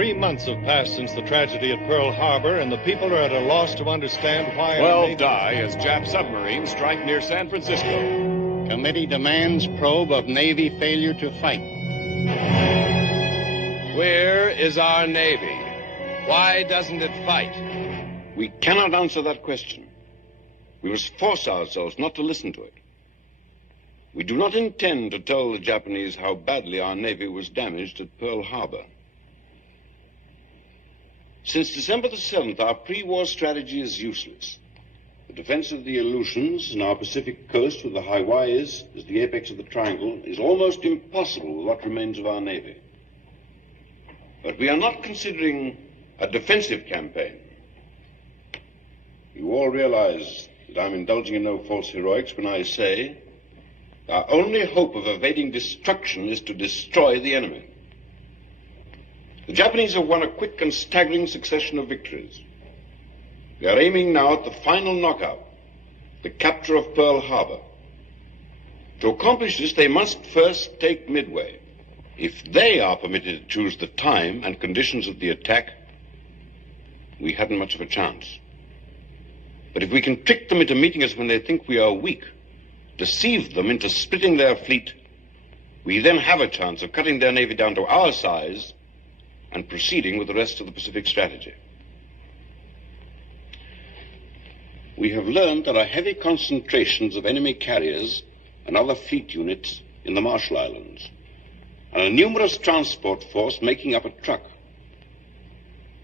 3 months have passed since the tragedy at Pearl Harbor, and the people are at a loss to understand why... 12 die as Jap submarines strike near San Francisco. Committee demands probe of Navy failure to fight. Where is our Navy? Why doesn't it fight? We cannot answer that question. We must force ourselves not to listen to it. We do not intend to tell the Japanese how badly our Navy was damaged at Pearl Harbor. Since December the 7th, our pre-war strategy is useless. The defense of the Aleutians and our Pacific coast with the Hawaiis as the apex of the triangle is almost impossible with what remains of our Navy. But we are not considering a defensive campaign. You all realize that I'm indulging in no false heroics when I say our only hope of evading destruction is to destroy the enemy. The Japanese have won a quick and staggering succession of victories. We are aiming now at the final knockout, the capture of Pearl Harbor. To accomplish this, they must first take Midway. If they are permitted to choose the time and conditions of the attack, we haven't much of a chance. But if we can trick them into meeting us when they think we are weak, deceive them into splitting their fleet, we then have a chance of cutting their navy down to our size and proceeding with the rest of the Pacific strategy. We have learned there are heavy concentrations of enemy carriers and other fleet units in the Marshall Islands, and a numerous transport force making up a truck.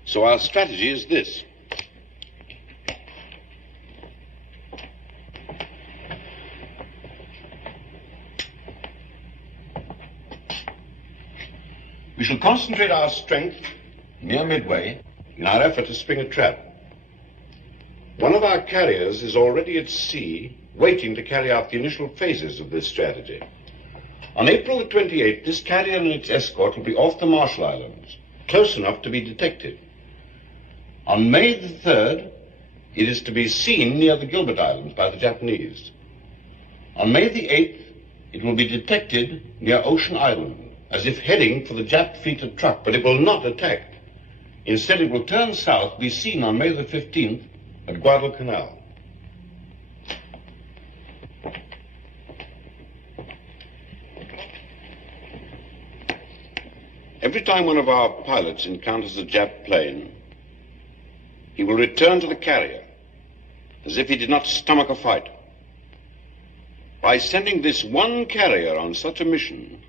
So our strategy is this. We shall concentrate our strength near Midway in our effort to spring a trap. One of our carriers is already at sea, waiting to carry out the initial phases of this strategy. On April the 28th, this carrier and its escort will be off the Marshall Islands, close enough to be detected. On May the 3rd, it is to be seen near the Gilbert Islands by the Japanese. On May the 8th, it will be detected near Ocean Island, as if heading for the Jap fleet at truck, but it will not attack. Instead, it will turn south, be seen on May the 15th at Guadalcanal. Every time one of our pilots encounters a Jap plane, he will return to the carrier as if he did not stomach a fight. By sending this one carrier on such a mission,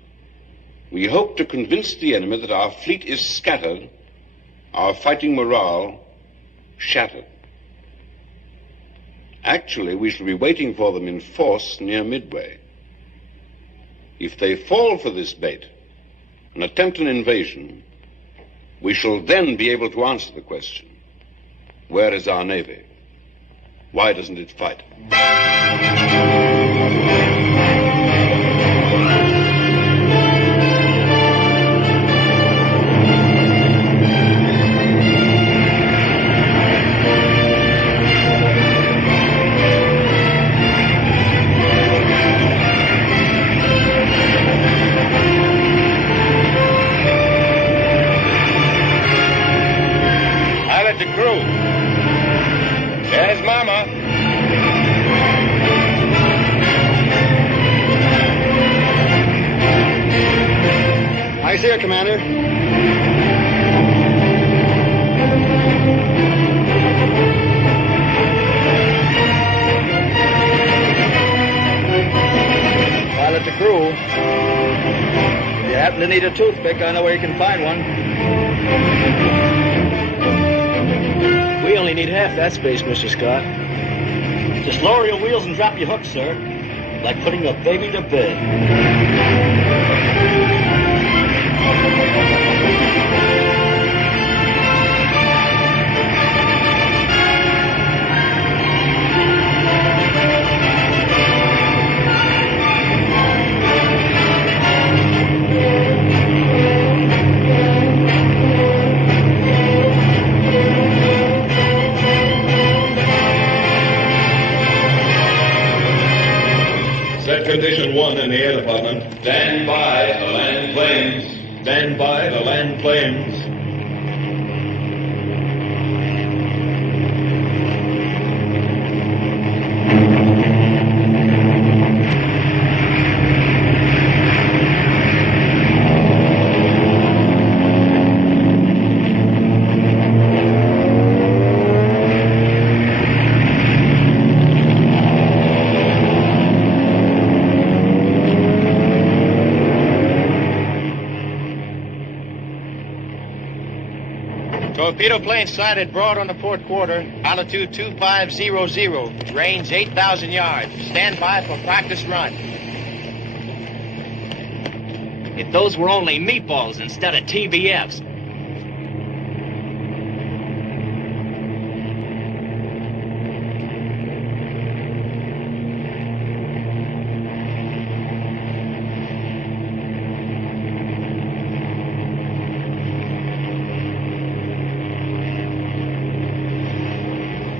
we hope to convince the enemy that our fleet is scattered, our fighting morale shattered. Actually, we shall be waiting for them in force near Midway. If they fall for this bait and attempt an invasion, we shall then be able to answer the question, where is our Navy? Why doesn't it fight? There's Mama. I see her, Commander. Pilot to crew. If you happen to need a toothpick, I know where you can find one. We only need half that space, Mr. Scott. Just lower your wheels and drop your hooks, sir. Like putting a baby to bed. Condition 1 in the air department. Stand by the land planes. Stand by the land planes. Torpedo plane sighted broad on the port quarter, altitude 2500, range 8,000 yards. Stand by for practice run. If those were only meatballs instead of TBFs.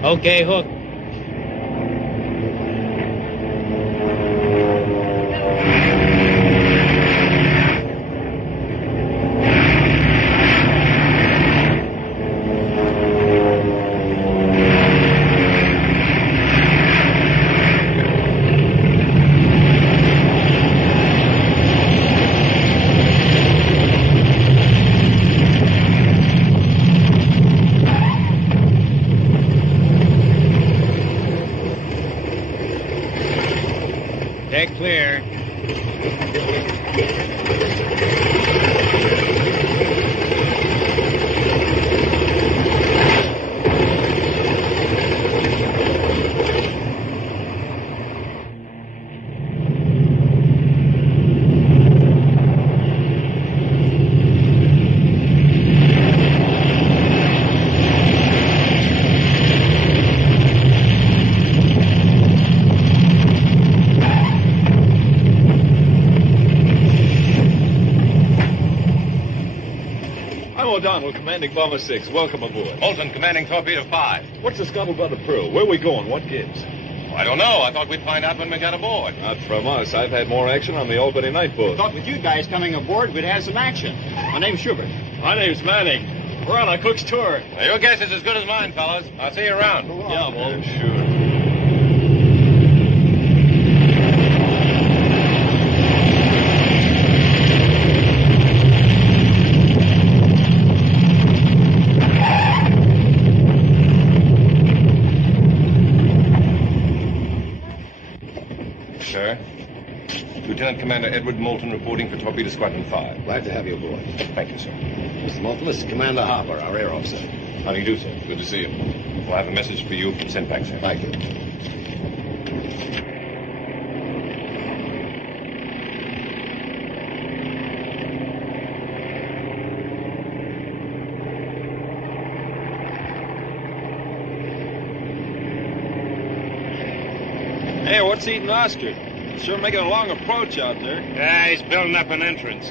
Okay, Hook. Deck clear. O'Donnell, commanding Bomber 6. Welcome aboard. Bolton, commanding Torpedo 5. What's the scuttlebutt of Pearl? Where are we going? What gives? I don't know. I thought we'd find out when we got aboard. Not from us. I've had more action on the Albany night boat. Thought with you guys coming aboard, we'd have some action. My name's Schubert. My name's Manning. We're on a cook's tour. Now, your guess is as good as mine, fellas. I'll see you around. Yeah, Walt. Sure. Sir. Lieutenant Commander Edward Moulton reporting for Torpedo Squadron 5. Glad to have you aboard. Thank you, sir. Mr. Moulton, this is Commander Harper, our air officer. How do you do, sir? Good to see you. We'll have a message for you. Send back, sir. Thank you. Hey, what's eating Oscar? Sure making a long approach out there. Yeah, he's building up an entrance.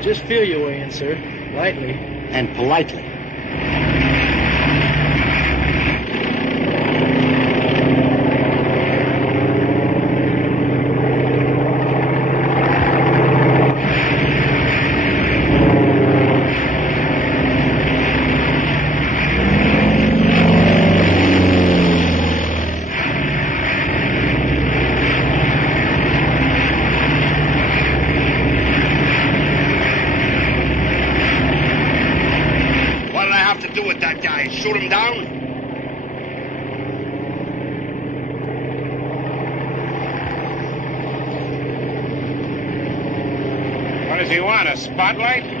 Just feel your way in, sir. Lightly. And politely. Shoot him down? What does he want, a spotlight?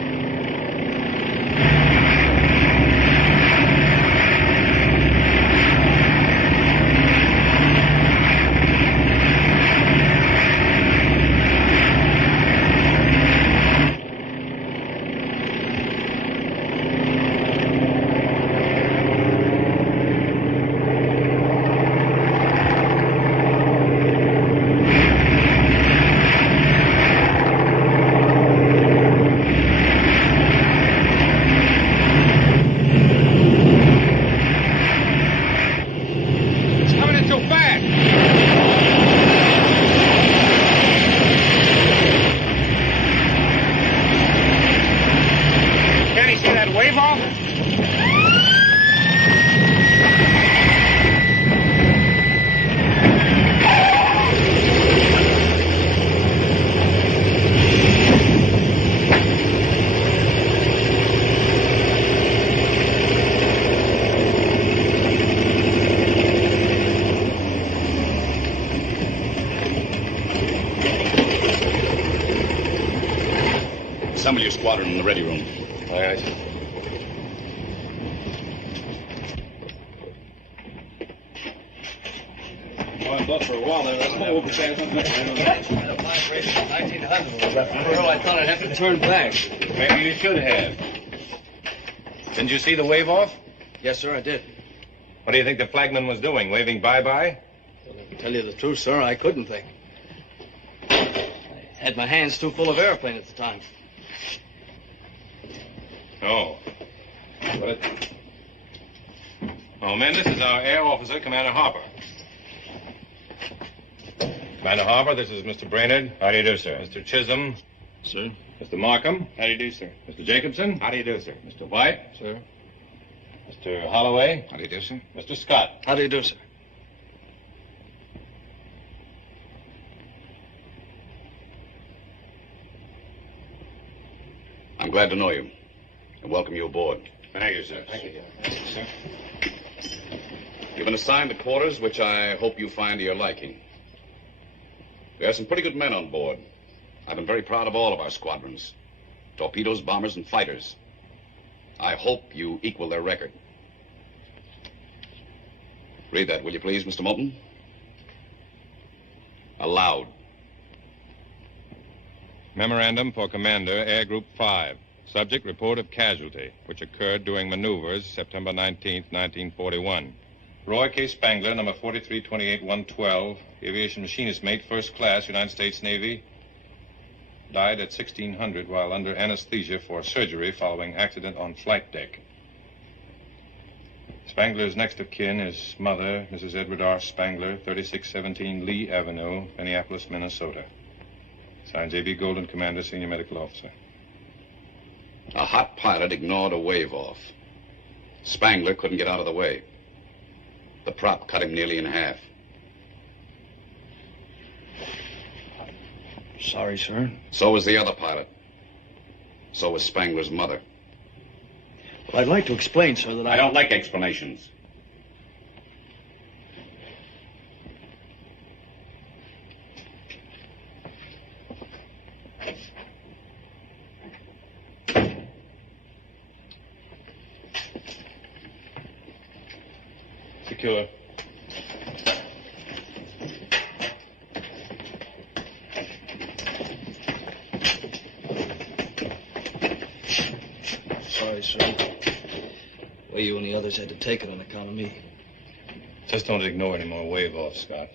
Assemble your squadron in the ready room. Aye, aye, sir. Oh, I thought for a while there was no oversight. I thought I'd have to turn back. Maybe you should have. Didn't you see the wave off? Yes, sir, I did. What do you think the flagman was doing? Waving bye-bye? Well, to tell you the truth, sir, I couldn't think. I had my hands too full of airplane at the time. Oh. Oh, men, this is our air officer, Commander Harper. Commander Harper, this is Mr. Brainerd. How do you do, sir? Mr. Chisholm. Sir? Mr. Markham. How do you do, sir? Mr. Jacobson. How do you do, sir? Mr. White. Sir? Mr. Holloway. How do you do, sir? Mr. Scott. How do you do, sir? I'm glad to know you and welcome you aboard. Thank you, sir. Thank you, sir. You've been assigned to quarters which I hope you find to your liking. We have some pretty good men on board. I've been very proud of all of our squadrons. Torpedoes, bombers, and fighters. I hope you equal their record. Read that, will you please, Mr. Moulton? Aloud. Memorandum for Commander, Air Group 5. Subject, report of casualty, which occurred during maneuvers September 19th, 1941. Roy K. Spangler, number 4328-112, aviation machinist mate, first class, United States Navy, died at 1600 while under anesthesia for surgery following accident on flight deck. Spangler's next of kin is mother, Mrs. Edward R. Spangler, 3617 Lee Avenue, Minneapolis, Minnesota. Signed J.B. Golden, Commander, Senior Medical Officer. A hot pilot ignored a wave off. Spangler couldn't get out of the way. The prop cut him nearly in half. Sorry, sir. So was the other pilot. So was Spangler's mother. Well, I'd like to explain, sir, that I don't like explanations. Secure. Sorry, sir. Well, you and the others had to take it on account of me. Just don't ignore any more wave off, Scott.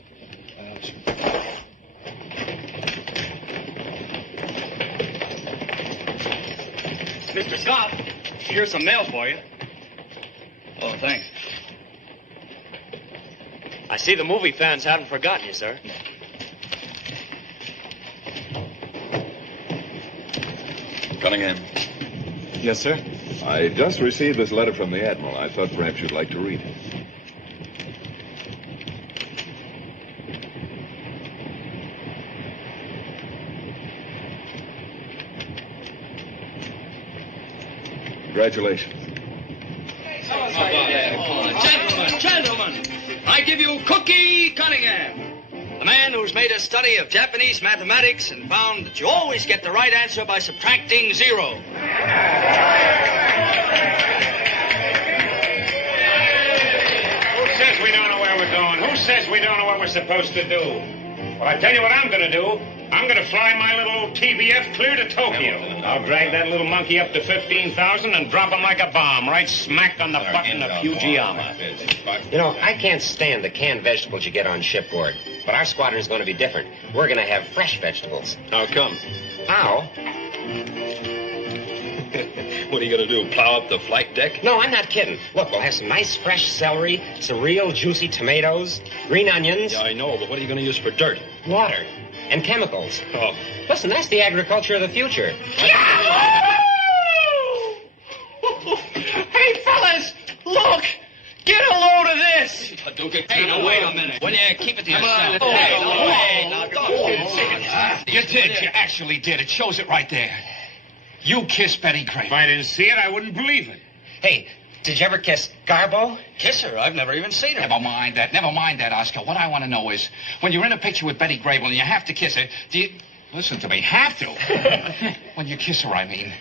Mr. Scott, here's some mail for you. Oh, thanks. I see the movie fans haven't forgotten you, sir. Cunningham. Yes, sir? I just received this letter from the Admiral. I thought perhaps you'd like to read it. Congratulations. Gentlemen, I give you Cookie Cunningham, the man who's made a study of Japanese mathematics and found that you always get the right answer by subtracting 0. Who says we don't know where we're going? Who says we don't know what we're supposed to do? Well, I tell you what I'm going to do. I'm going to fly my little TBF clear to Tokyo. I'll drag that little monkey up to 15,000 and drop him like a bomb right smack on the button of Fujiyama. You know, I can't stand the canned vegetables you get on shipboard. But our squadron's going to be different. We're going to have fresh vegetables. How come? How? What are you going to do, plow up the flight deck? No, I'm not kidding. Look, we'll have some nice fresh celery, some real juicy tomatoes, green onions. Yeah, I know, but what are you going to use for dirt? Water and chemicals. Oh. Listen, that's the agriculture of the future. Hey, fellas, look! Get a load of this! Hey, now, wait a minute. Will you keep it to yourself? You did. You actually did. It shows it right there. You kissed Betty Graham. If I didn't see it, I wouldn't believe it. Hey, did you ever kiss Garbo? Kiss her? I've never even seen her. Never mind that, Oscar. What I want to know is, when you're in a picture with Betty Grable and you have to kiss her, do you... Listen to me. Have to? When you kiss her, I mean.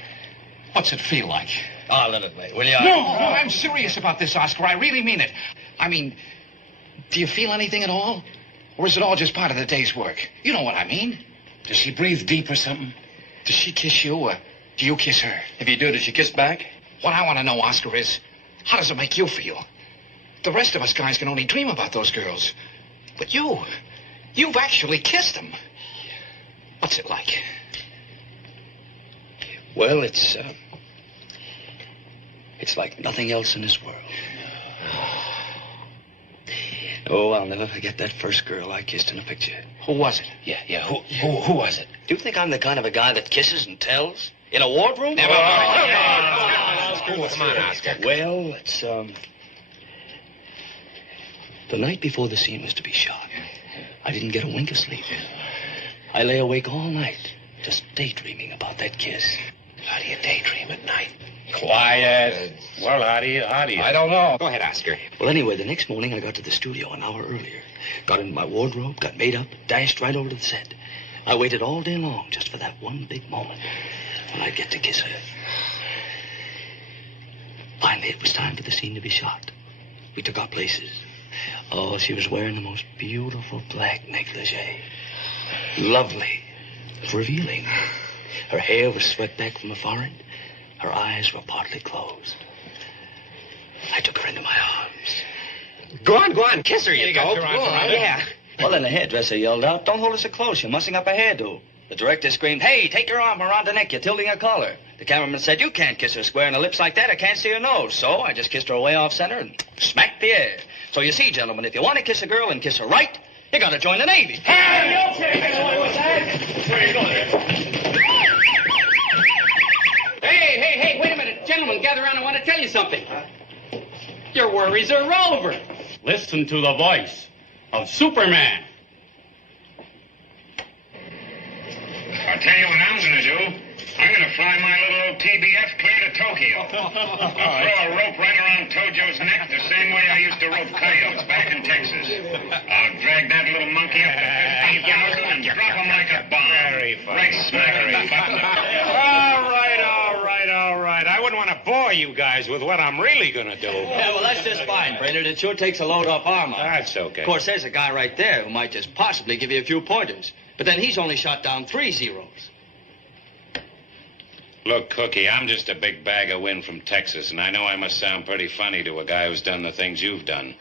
What's it feel like? Oh, let it lay, will you? No, I'm serious about this, Oscar. I really mean it. I mean, do you feel anything at all? Or is it all just part of the day's work? You know what I mean. Does she breathe deep or something? Does she kiss you or do you kiss her? If you do, does she kiss back? What I want to know, Oscar, is how does it make you feel? The rest of us guys can only dream about those girls. But you've actually kissed them. What's it like? Well, it's like nothing else in this world. Oh, I'll never forget that first girl I kissed in a picture. Who was it? Yeah. Who was it? Do you think I'm the kind of a guy that kisses and tells? In a wardroom? Never mind. Come on, Oscar. Well, it's, the night before the scene was to be shot, I didn't get a wink of sleep. I lay awake all night, just daydreaming about that kiss. How do you daydream at night? Quiet. Well, how do you? I don't know. Go ahead, Oscar. Well, anyway, the next morning I got to the studio an hour earlier. Got into my wardrobe, got made up, dashed right over to the set. I waited all day long just for that one big moment when I'd get to kiss her. Finally, it was time for the scene to be shot. We took our places. Oh, she was wearing the most beautiful black negligee. Lovely. Revealing. Her hair was swept back from her forehead. Her eyes were partly closed. I took her into my arms. Go on. Kiss her, you dope. Go on. Yeah. Well, then the hairdresser yelled out, "Don't hold her so close. You're mussing up her hairdo." The director screamed, "Hey, take your arm around her neck. You're tilting her collar." The cameraman said, "You can't kiss her square in the lips like that. I can't see her nose." So I just kissed her way off center and smacked the air. So you see, gentlemen, if you want to kiss a girl and kiss her right, you got to join the Navy. Hey, okay. What's that? Where are you going? Hey, wait a minute. Gentlemen, gather around. I want to tell you something. Your worries are over. Listen to the voice of Superman. I'll tell you what I'm going to do. I'm going to fly my little TBF clear to Tokyo. I'll throw a rope right around Tojo's neck the same way I used to rope coyotes back in Texas. I'll drag that little monkey up to 15,000 and drop him like a bomb. Very fun. Right smack in the button. All right. I wouldn't want to bore you guys with what I'm really going to do. Yeah, well, that's just fine, Brainerd. It sure takes a load off armor. That's okay. Of course, there's a guy right there who might just possibly give you a few pointers. But then he's only shot down 3 zeros. Look, Cookie, I'm just a big bag of wind from Texas, and I know I must sound pretty funny to a guy who's done the things you've done.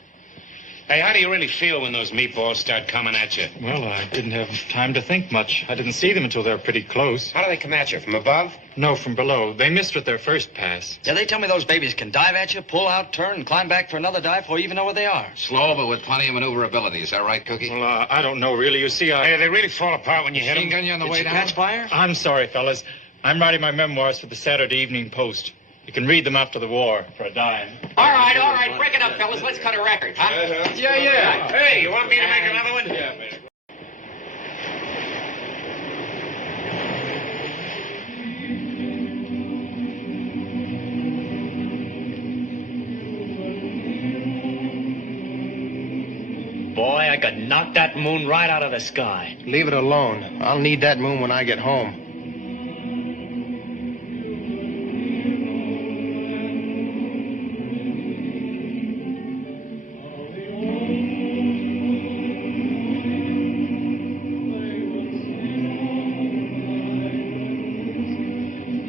Hey, how do you really feel when those meatballs start coming at you? Well, I didn't have time to think much. I didn't see them until they were pretty close. How do they come at you? From above? No, from below. They missed with their first pass. Yeah, they tell me those babies can dive at you, pull out, turn, and climb back for another dive before you even know where they are. Slow, but with plenty of maneuverability. Is that right, Cookie? Well, I don't know, really. You see, Hey, they really fall apart when you hit them. Machine gun you on the way down? Catch fire? I'm sorry, fellas. I'm writing my memoirs for the Saturday Evening Post. You can read them after the war for a dime. All right. Break it up, fellas. Let's cut a record, huh? Yeah. Hey, you want me to make another one? Yeah, man. Boy, I could knock that moon right out of the sky. Leave it alone. I'll need that moon when I get home.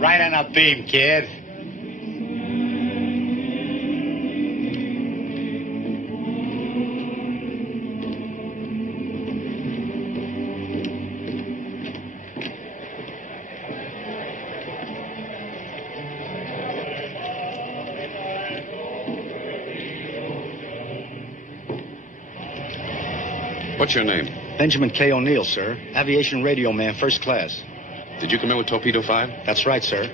Right on a beam, kid. What's your name? Benjamin K. O'Neill, sir. Aviation radio man, first class. Did you come in with Torpedo 5? That's right, sir.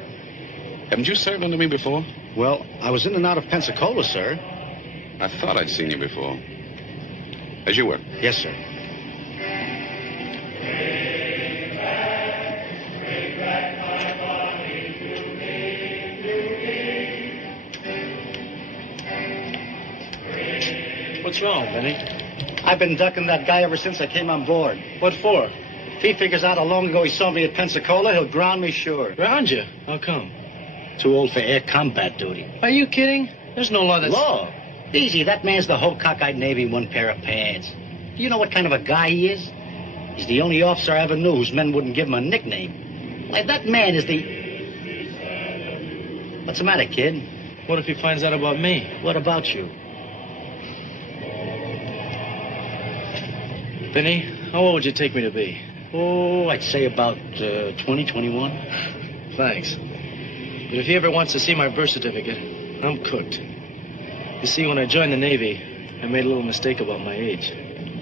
Haven't you served under me before? Well, I was in and out of Pensacola, sir. I thought I'd seen you before. As you were? Yes, sir. What's wrong, Benny? I've been ducking that guy ever since I came on board. What for? If he figures out how long ago he saw me at Pensacola, he'll ground me sure. Ground you? How come? Too old for air combat duty. Are you kidding? There's no law that's... Law? Easy, that man's the whole cockeyed Navy in one pair of pants. Do you know what kind of a guy he is? He's the only officer I ever knew whose men wouldn't give him a nickname. Like, that man is the... What's the matter, kid? What if he finds out about me? What about you? Benny, how old would you take me to be? Oh, I'd say about 20, 21. Thanks. But if he ever wants to see my birth certificate, I'm cooked. You see, when I joined the Navy, I made a little mistake about my age.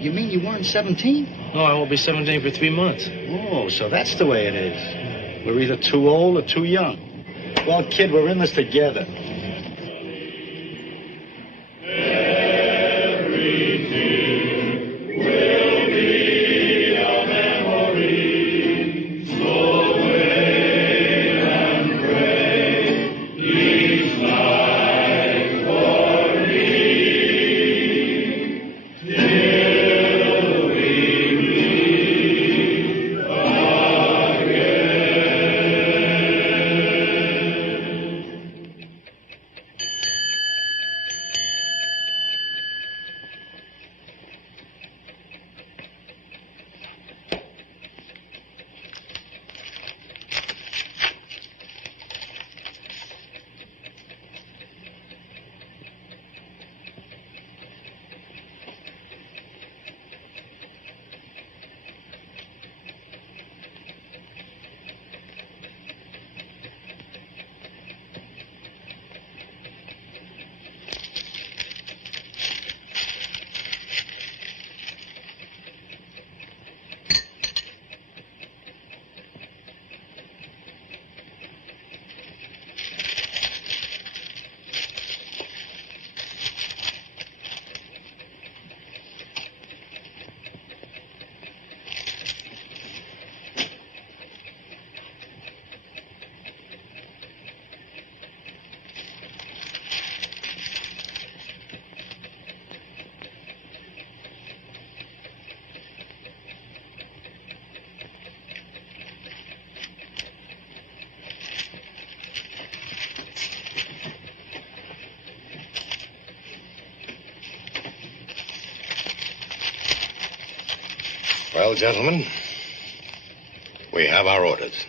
You mean you weren't 17? No, I won't be 17 for 3 months. Oh, so that's the way it is. We're either too old or too young. Well, kid, we're in this together. Well, gentlemen, we have our orders.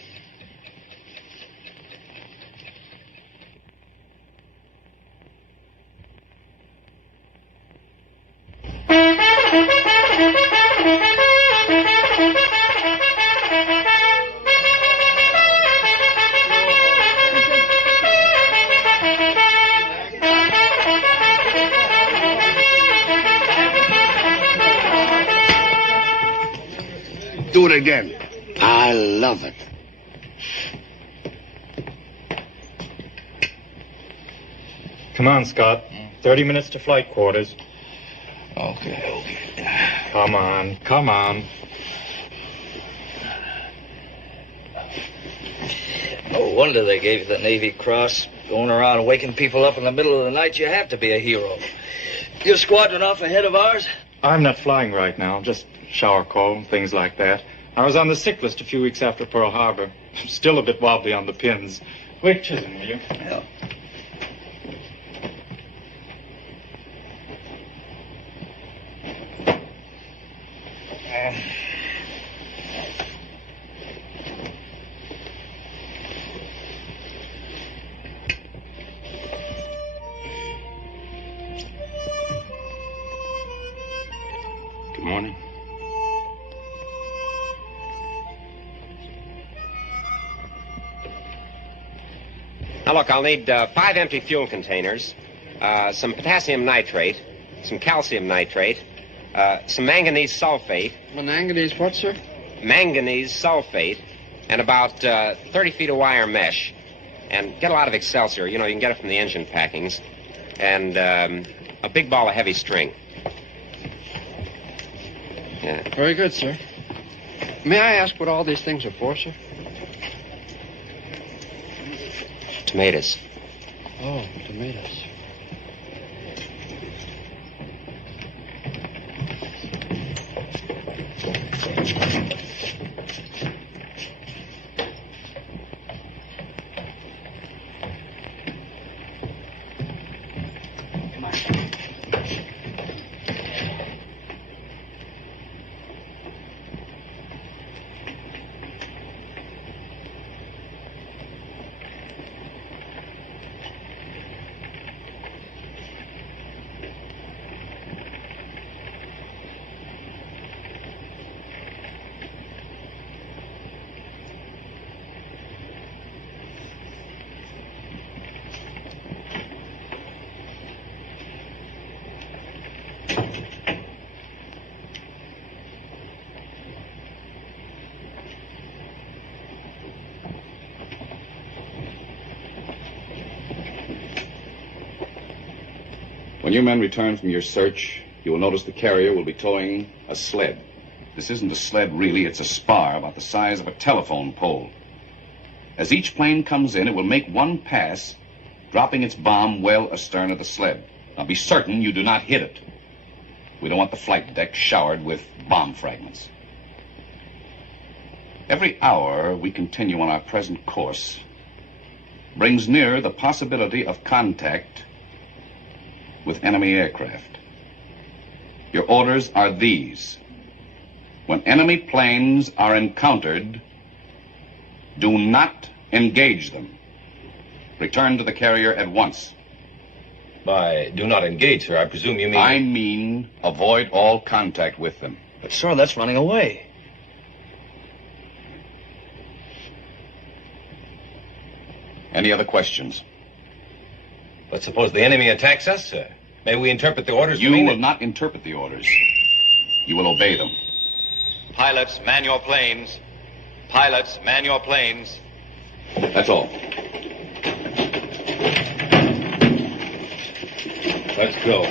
Do it again. I love it. Come on, Scott. 30 minutes to flight quarters. Okay. Come on, come on. No wonder they gave you the Navy Cross. Going around waking people up in the middle of the night, you have to be a hero. Your squadron off ahead of ours? I'm not flying right now, just shower call, things like that. I was on the sick list a few weeks after Pearl Harbor. I'm still a bit wobbly on the pins. Wait, Chisholm, will you? Yeah. Good morning. Now, look, I'll need 5 empty fuel containers, some potassium nitrate, some calcium nitrate, some manganese sulfate. Manganese what, sir? Manganese sulfate, and about 30 feet of wire mesh. And get a lot of Excelsior. You know, you can get it from the engine packings. And a big ball of heavy string. Yeah. Very good, sir. May I ask what all these things are for, sir? Tomatoes. Oh, tomatoes. When you men return from your search, you will notice the carrier will be towing a sled. This isn't a sled, really. It's a spar about the size of a telephone pole. As each plane comes in, it will make one pass, dropping its bomb well astern of the sled. Now, be certain you do not hit it. We don't want the flight deck showered with bomb fragments. Every hour we continue on our present course brings nearer the possibility of contact with enemy aircraft. Your orders are these. When enemy planes are encountered, do not engage them. Return to the carrier at once. By do not engage, sir, I presume you mean... I mean avoid all contact with them. But, sir, that's running away. Any other questions? But suppose the enemy attacks us, sir. May we interpret the orders? You will not interpret the orders. You will obey them. Pilots, man your planes. Pilots, man your planes. That's all. Let's go.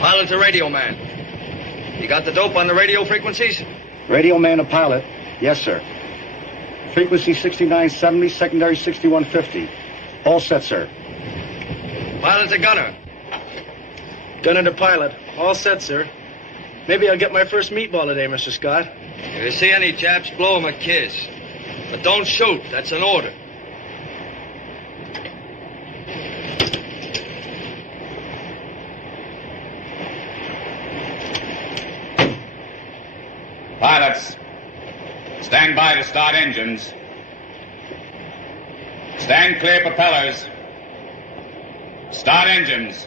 Pilot to radio man. You got the dope on the radio frequencies? Radio man to pilot. Yes, sir. Frequency 6970, secondary 6150. All set, sir. Pilot to gunner. Gunner to pilot. All set, sir. Maybe I'll get my first meatball today, Mr. Scott. If you see any chaps, blow them a kiss. But don't shoot. That's an order. Pilots, stand by to start engines. Stand clear propellers. Start engines.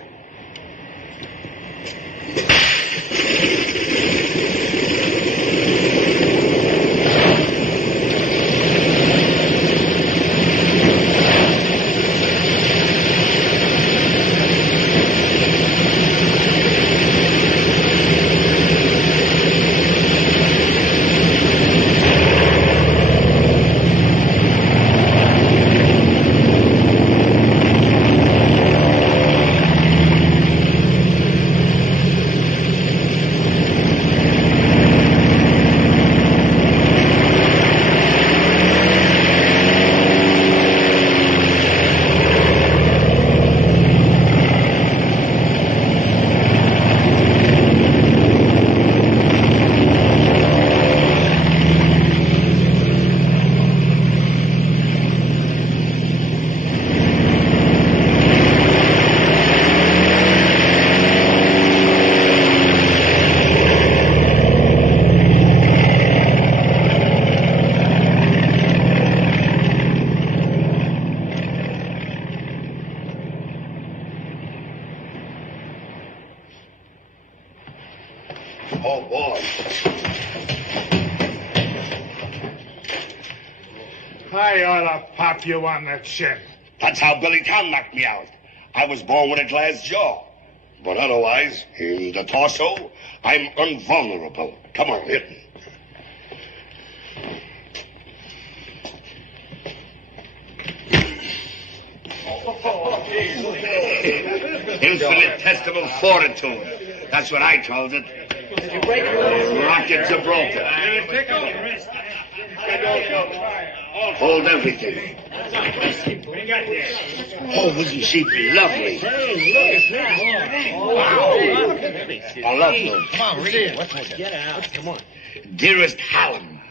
Oh, boy. I ought to pop you on the chin. That's how Billy Tom knocked me out. I was born with a glass jaw. But otherwise, in the torso, I'm invulnerable. Come on, hit me. Infinitesimal fortitude. That's what I called it. Rockets are broken. Hold everything. Oh, isn't she lovely? Wow. I love her. Come on, read it. Get out. Come on. Dearest Helen.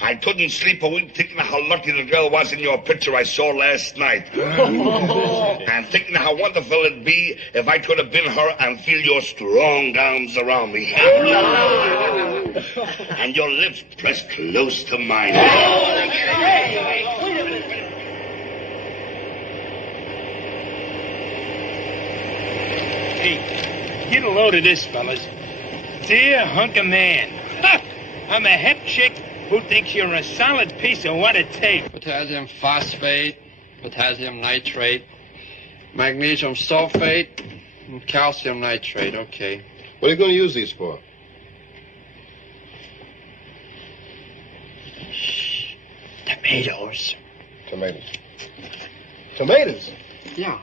I couldn't sleep a wink thinking of how lucky the girl was in your picture I saw last night. And thinking how wonderful it'd be if I could have been her and feel your strong arms around me. And your lips pressed close to mine. Hey, get a load of this, fellas. Dear hunk of man. I'm a hep chick who thinks you're a solid piece of what it takes. Potassium phosphate, potassium nitrate, magnesium sulfate, and calcium nitrate. Okay. What are you going to use these for? Tomatoes. Tomatoes. Tomatoes? Yeah.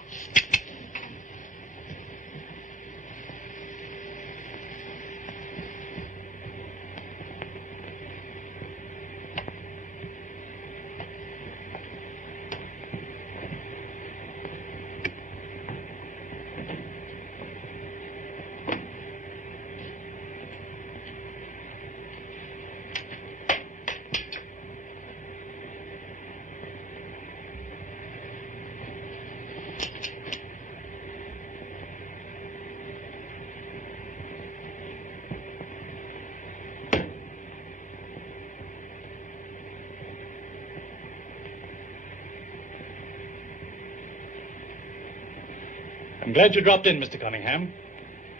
I'm glad you dropped in, Mr. Cunningham.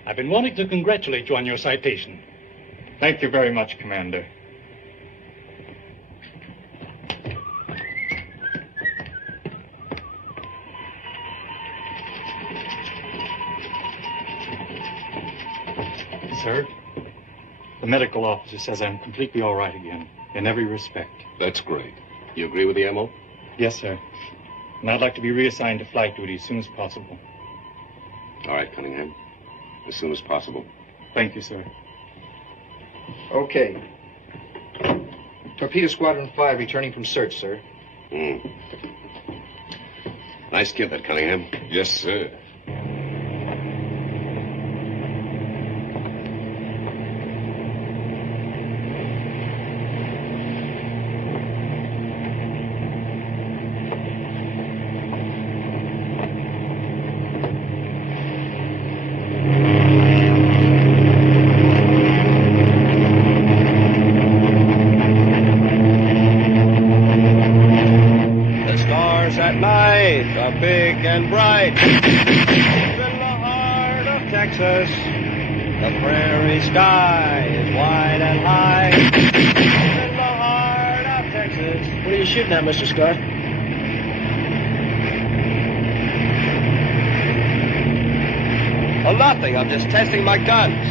I've been wanting to congratulate you on your citation. Thank you very much, Commander. Sir, the medical officer says I'm completely all right again, in every respect. That's great. You agree with the MO? Yes, sir. And I'd like to be reassigned to flight duty as soon as possible. All right, Cunningham. As soon as possible. Thank you, sir. Okay. Torpedo Squadron 5 returning from search, sir. Nice kid, that Cunningham. Yes, sir. And bright in the heart of Texas, the prairie sky is wide and high. In the heart of Texas. What are you shooting at, Mr. Scott? Oh, nothing. I'm just testing my guns.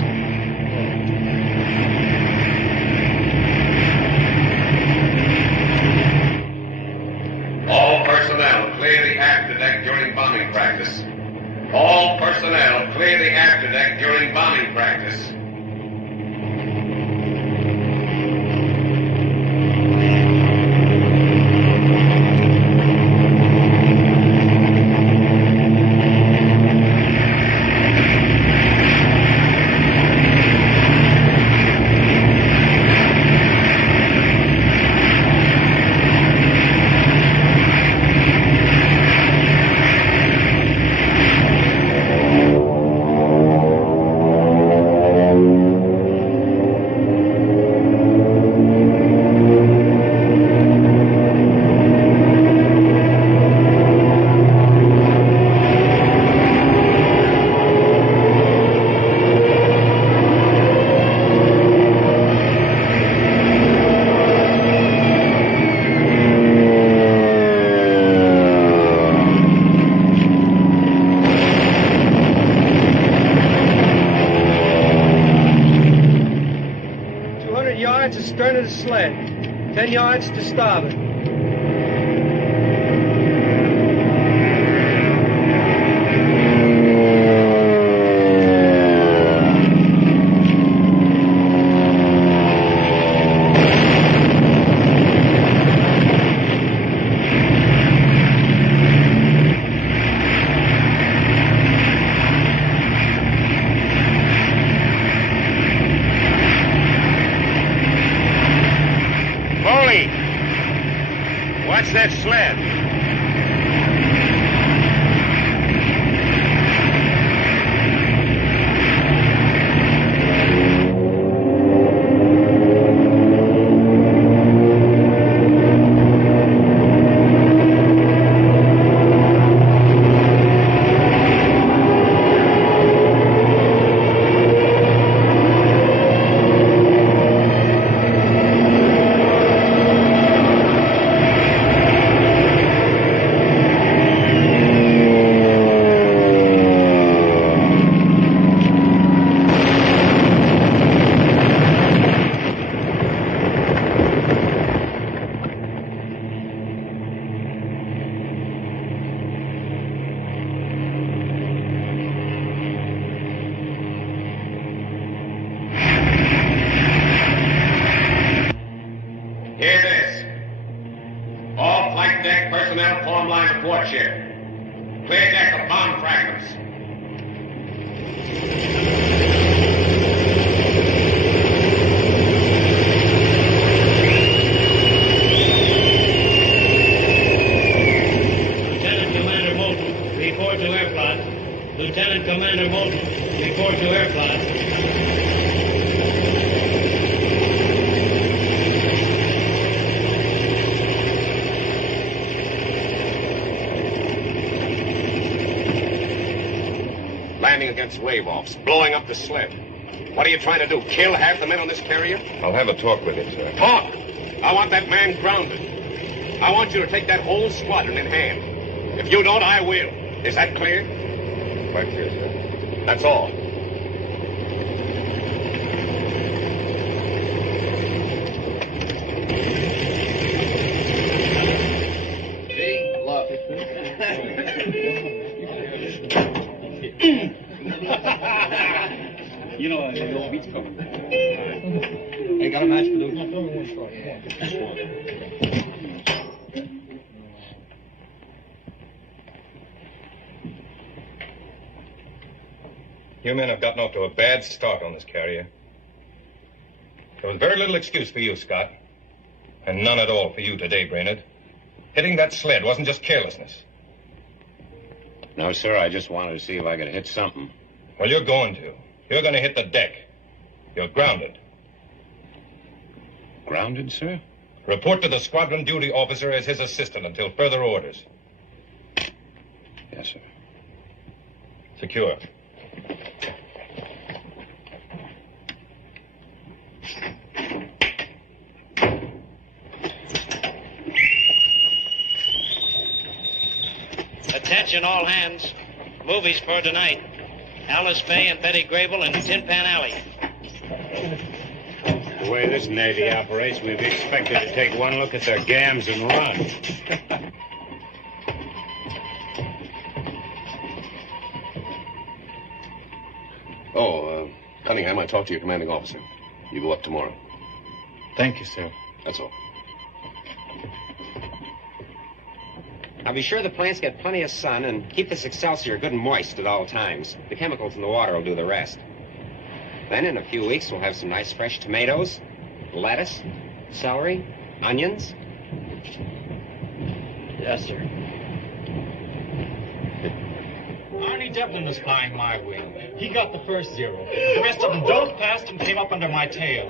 All personnel, clear the afterdeck during bombing practice. All personnel, clear the afterdeck during bombing practice. Stern of the sled. 10 yards to starboard. torch here. Clear deck of bomb fragments. Lieutenant Commander Moulton, report to airplot. Lieutenant Commander Moulton, report to airplot. Landing against wave-offs, blowing up the sled. What are you trying to do, kill half the men on this carrier? I'll have a talk with him, sir. Talk! I want that man grounded. I want you to take that whole squadron in hand. If you don't, I will. Is that clear? Quite clear, sir. That's all. See? Look. You know, the old beat's coming. Hey, got a match for Luke? You men have gotten off to a bad start on this carrier. There was very little excuse for you, Scott. And none at all for you today, Brainerd. Hitting that sled wasn't just carelessness. No, sir, I just wanted to see if I could hit something. Well, you're going to. You're going to hit the deck. You're grounded. Grounded, sir? Report to the squadron duty officer as his assistant until further orders. Yes, sir. Secure. Attention all hands. Movies for tonight. Alice Faye and Betty Grable in Tin Pan Alley. The way this Navy operates, we've expected to take one look at their gams and run. Cunningham, I talked to your commanding officer. You go up tomorrow. Thank you, sir. That's all. Now be sure the plants get plenty of sun and keep this Excelsior good and moist at all times. The chemicals in the water will do the rest. Then in a few weeks we'll have some nice fresh tomatoes, lettuce, celery, onions. Yes, sir. Arnie Devlin was flying my wing. He got the first 0. The rest of them dove past and came up under my tail.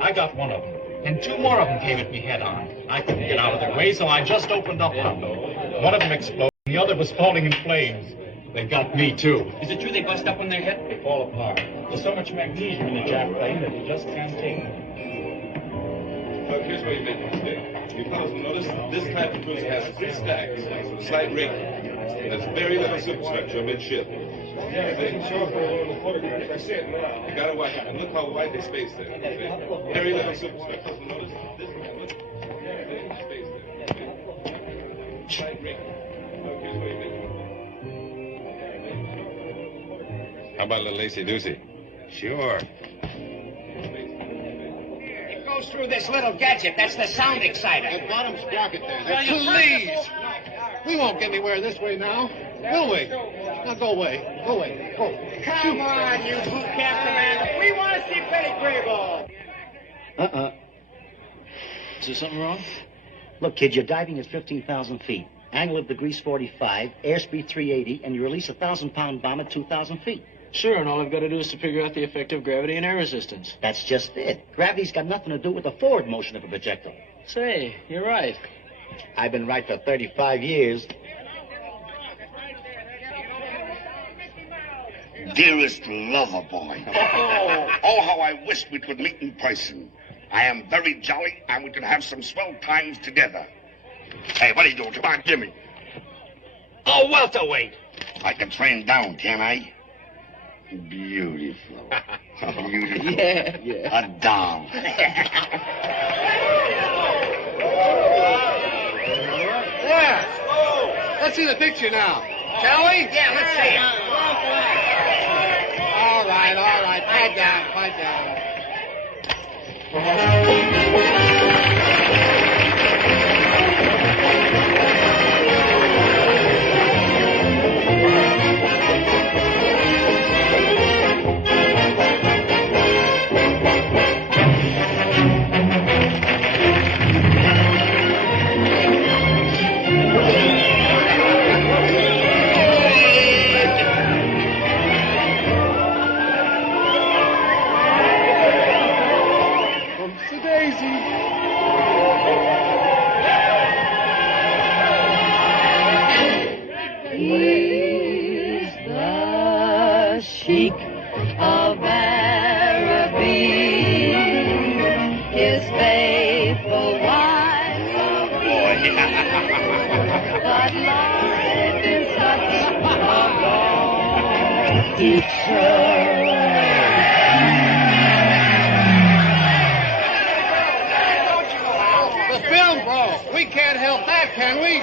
I got one of them. And 2 more of them came at me head on. I couldn't get out of their way, so I just opened up on them. One of them exploded, the other was falling in flames. They got me, too. Is it true they bust up on their head? They fall apart. There's so much magnesium in the Jap plane that you just can't take it. Here's what you make a mistake. You fellows will notice this type of cruiser has 3 stacks, slight raking. There's very little superstructure amidship. Yeah, they can show up on the photographs. I see it now. You gotta watch it. And look how wide they spaced there. Very little superstructure. Notice this one. Look. Very little space there. Slight raking. Here's what you make. How about a little lacy-doocy? Sure. It goes through this little gadget. That's the sound exciter. The bottom sprocket there. Please! We won't get anywhere this way now, will we? Now go away. Go away. Go. Come on, you boot camp commander. We want to see Betty Grable. Is there something wrong? Look, kid, you're diving at 15,000 feet. Angle of degrees 45, airspeed 380, and you release a 1,000-pound bomb at 2,000 feet. Sure, and all I've got to do is to figure out the effect of gravity and air resistance. That's just it. Gravity's got nothing to do with the forward motion of a projectile. Say, you're right. I've been right for 35 years. Dearest lover boy. Oh, how I wish we could meet in person. I am very jolly, and we could have some swell times together. Hey, what are you doing? Come on, give me. Oh, welterweight. I can train down, can't I? Beautiful. Beautiful. Yeah. A doll. There. Let's see the picture now. Shall we? Yeah, let's see it. All right. Pipe down. The film broke. We can't help that, can we?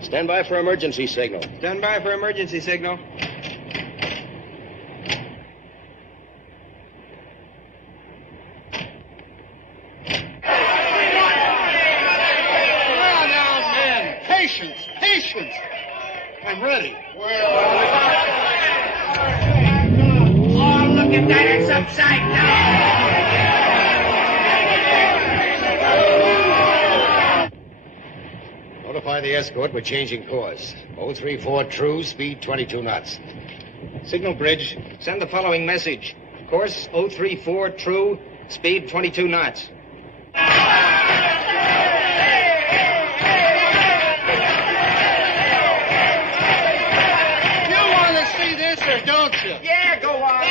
Stand by for emergency signal. Stand by for emergency signal. Now, men. Patience. Patience. I'm ready. Oh, look at that. It's upside down. Notify the escort we're changing course. 034 true, speed 22 knots. Signal bridge, send the following message. Course 034 true, speed 22 knots. You want to see this or don't you? Yeah, go on.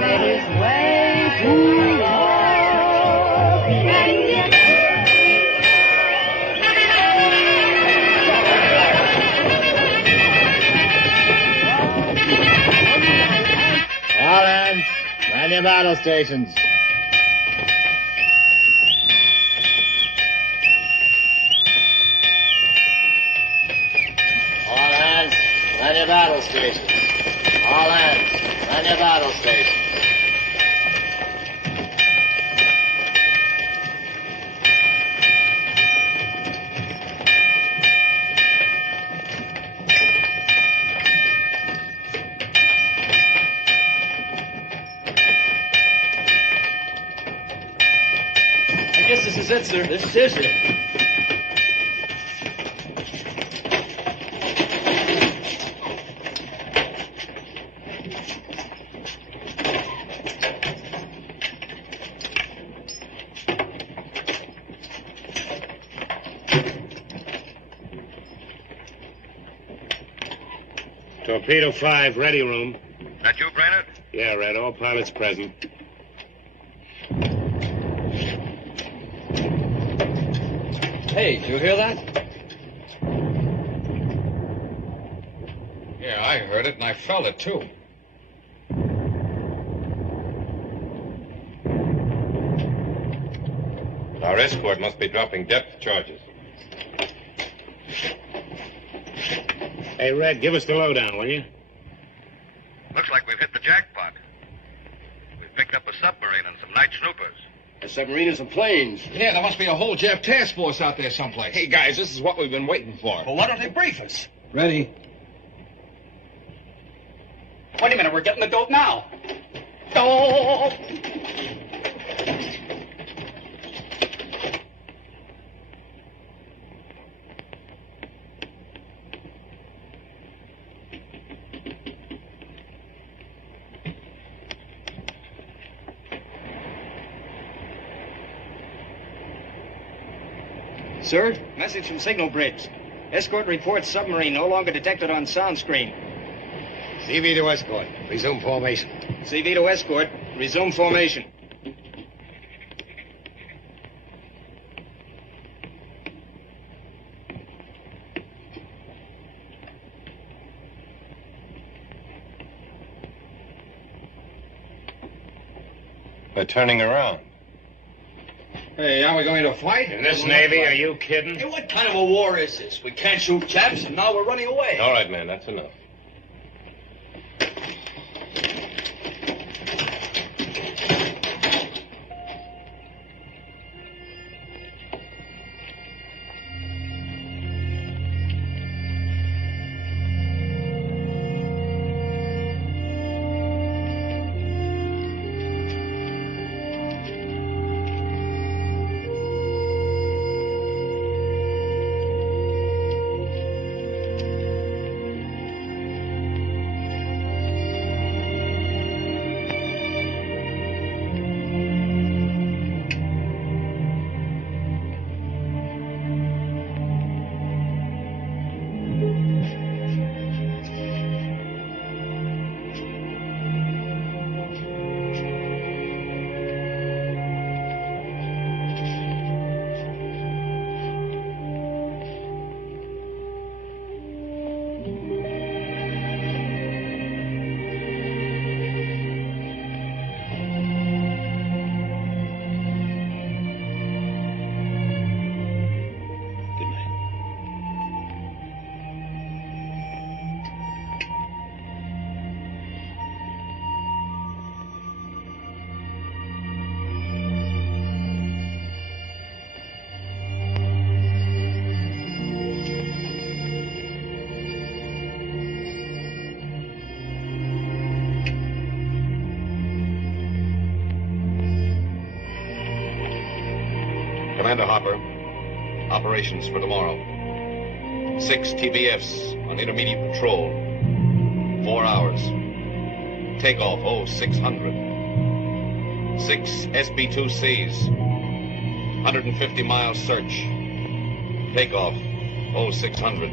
That is way too All hands, man your battle stations. All hands, man your battle stations. All hands, man your battle stations. I guess this is it, sir. This is it. Torpedo 5, ready room. That you, Brainerd? Yeah, Red. All pilots present. Hey, did you hear that? Yeah, I heard it, and I felt it, too. Our escort must be dropping depth charges. Hey, Red, give us the lowdown, will you? Looks like we've hit the jackpot. We've picked up a submarine and some night snoopers. A submarine and some planes. Yeah, there must be a whole Jap task force out there someplace. Hey, guys, this is what we've been waiting for. Well, why don't they brief us? Ready. Wait a minute, we're getting the dope now. Oh! Sir, message from signal bridge. Escort reports submarine no longer detected on sound screen. CV to escort. Resume formation. CV to escort. Resume formation. They're turning around. Hey, are we going to fight? In this Navy, are you kidding? Hey, what kind of a war is this? We can't shoot Japs, and now we're running away. All right, man, that's enough. Commander Harper. Operations for tomorrow. 6 TBFs on intermediate patrol. 4 hours. Takeoff 0600. 6 SB-2Cs. 150-mile search. Takeoff 0600.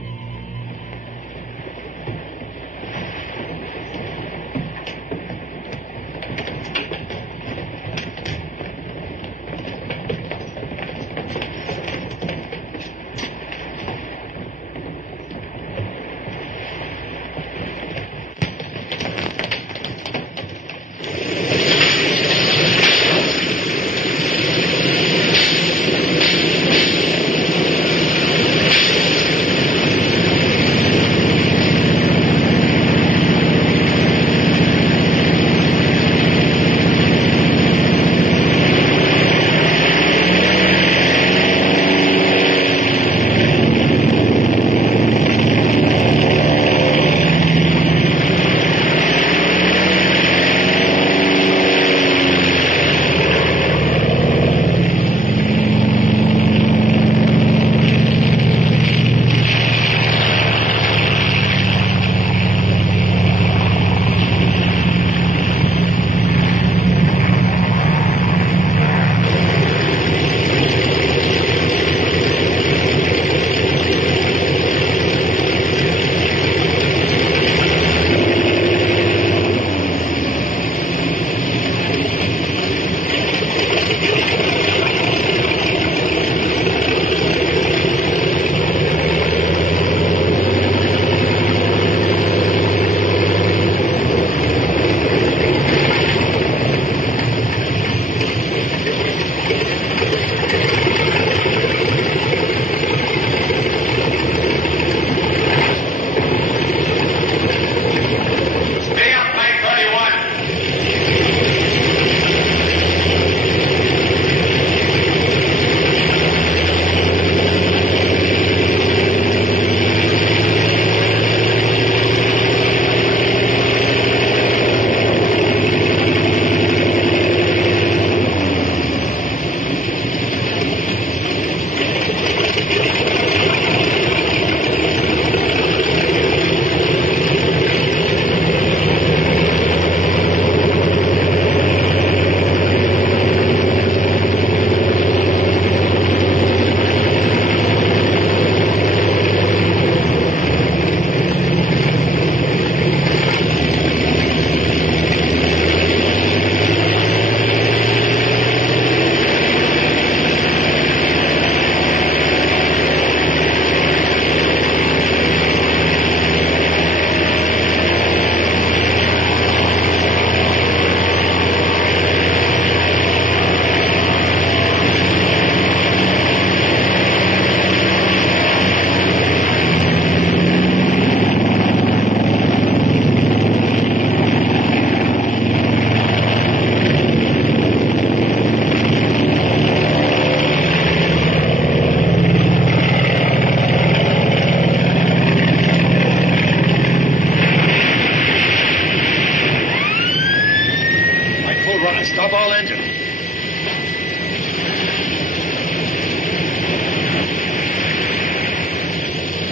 Stop all engine.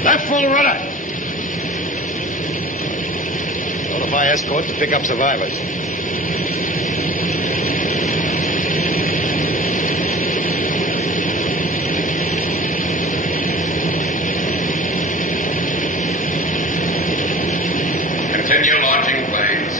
Left full rudder. Notify escort to pick up survivors. Continue launching planes.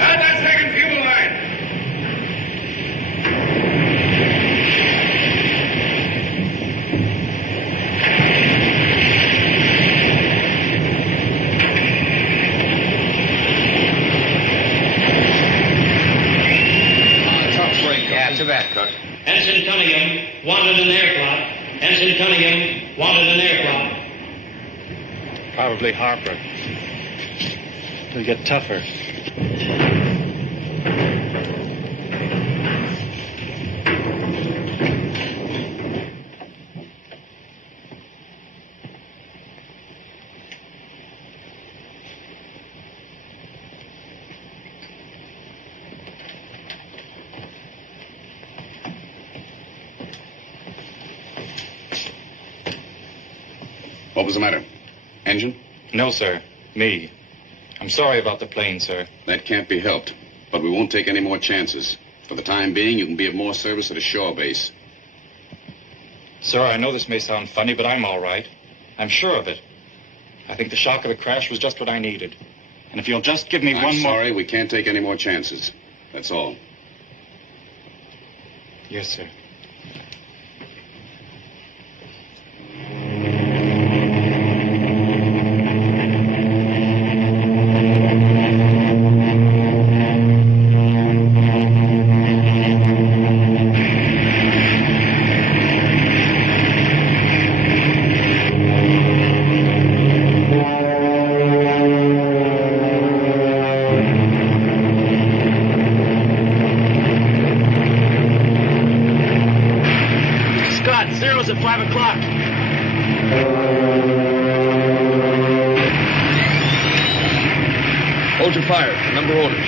Start that second fuel line. Yeah, too bad, Cook. Ensign Cunningham wanted an aircraft. Ensign Cunningham wanted an aircraft. Probably Harper. It'll get tougher. What was the matter? Engine? No, sir. Me. I'm sorry about the plane, sir. That can't be helped. But we won't take any more chances. For the time being, you can be of more service at a shore base. Sir, I know this may sound funny, but I'm all right. I'm sure of it. I think the shock of the crash was just what I needed. And if you'll just give me one more... I'm sorry, we can't take any more chances. That's all. Yes, sir. Hold your fire. Remember orders.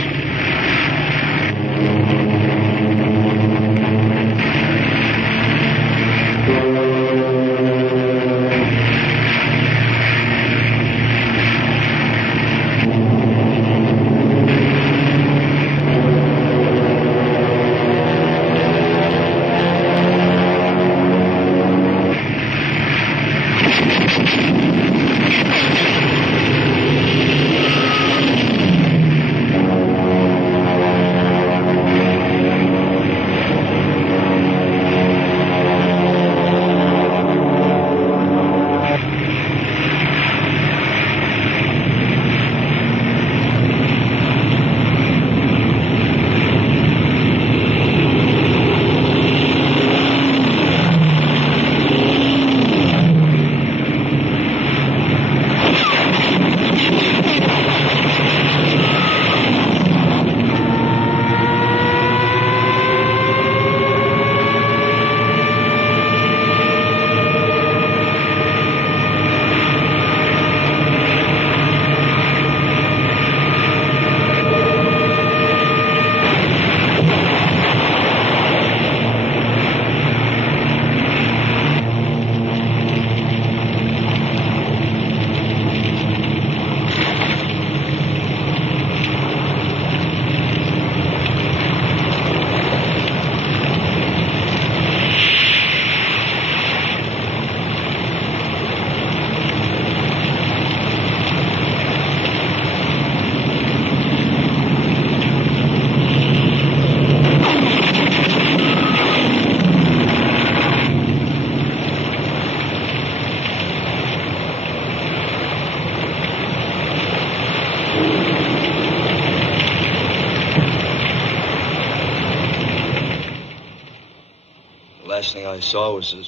Last thing I saw was the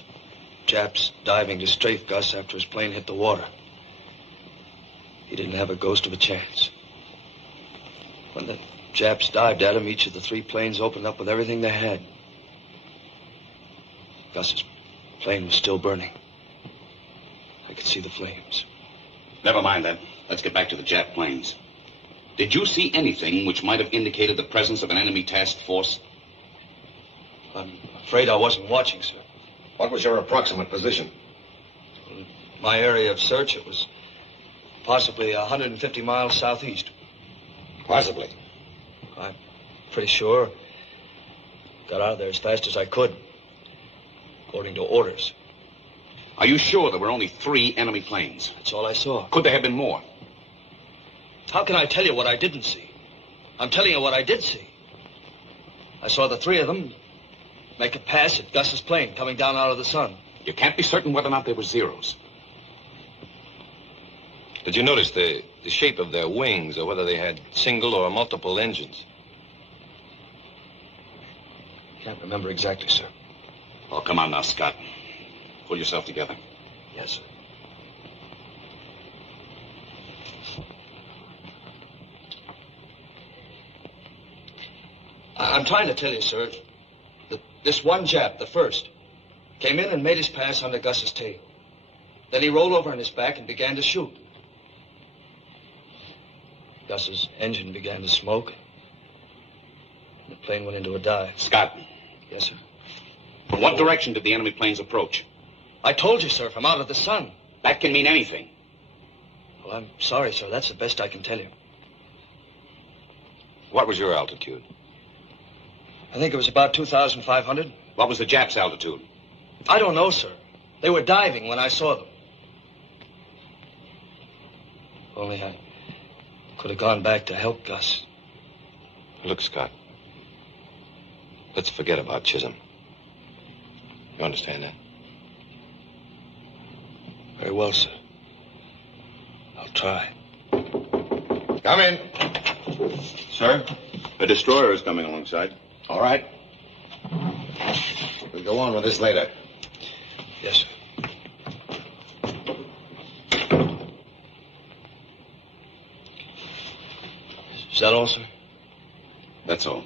Japs diving to strafe Gus after his plane hit the water. He didn't have a ghost of a chance. When the Japs dived at him, each of the three planes opened up with everything they had. Gus's plane was still burning. I could see the flames. Never mind that. Let's get back to the Jap planes. Did you see anything which might have indicated the presence of an enemy task force? I'm afraid I wasn't watching, sir. What was your approximate position? In my area of search, it was possibly 150 miles southeast. Possibly. I'm pretty sure. Got out of there as fast as I could, according to orders. Are you sure there were only 3 enemy planes? That's all I saw. Could there have been more? How can I tell you what I didn't see? I'm telling you what I did see. I saw the 3 of them make a pass at Gus's plane coming down out of the sun. You can't be certain whether or not they were Zeros. Did you notice the shape of their wings, or whether they had single or multiple engines? Can't remember exactly, sir. Oh, come on now, Scott. Pull yourself together. Yes, sir. I'm trying to tell you, sir, that this one Jap, the first, came in and made his pass under Gus's tail. Then he rolled over on his back and began to shoot. Gus's engine began to smoke. And the plane went into a dive. Scott. Yes, sir. From what direction did the enemy planes approach? I told you, sir, from out of the sun. That can mean anything. Well, I'm sorry, sir. That's the best I can tell you. What was your altitude? I think it was about 2,500. What was the Japs' altitude? I don't know, sir. They were diving when I saw them. Only I could have gone back to help Gus. Look, Scott. Let's forget about Chisholm. You understand that? Very well, sir. I'll try. Come in. Sir, a destroyer is coming alongside. All right. We'll go on with this later. Yes, sir. Is that all, sir? That's all.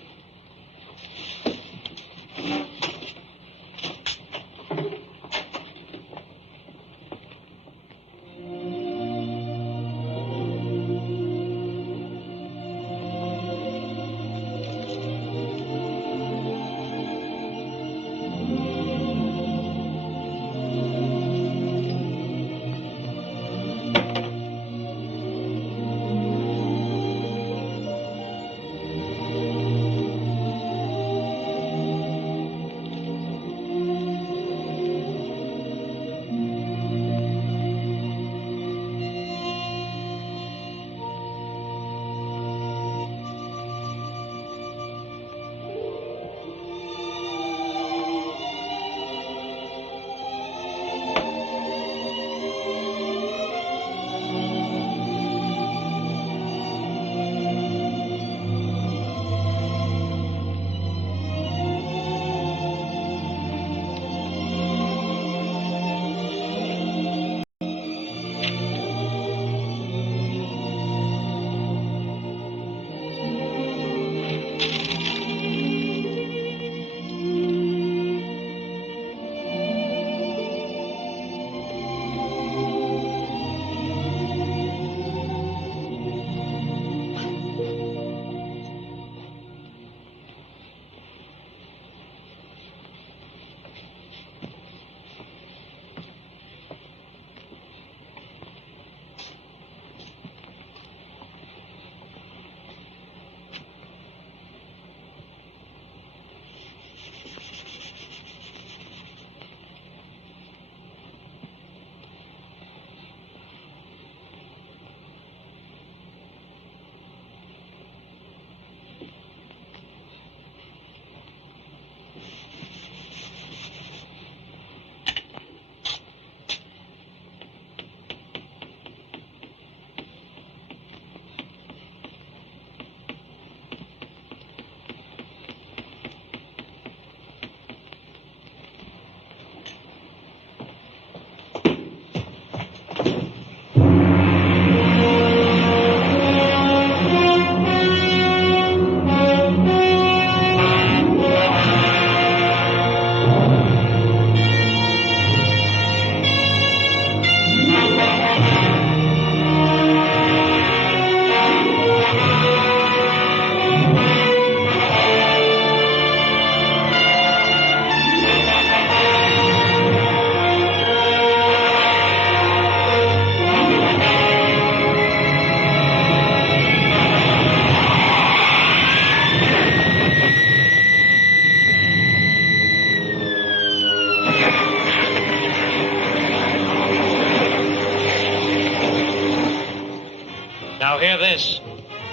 Now hear this.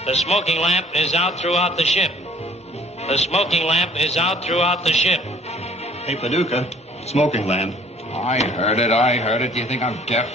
The smoking lamp is out throughout the ship. The smoking lamp is out throughout the ship. Hey, Paducah, smoking lamp. I heard it. Do you think I'm deaf?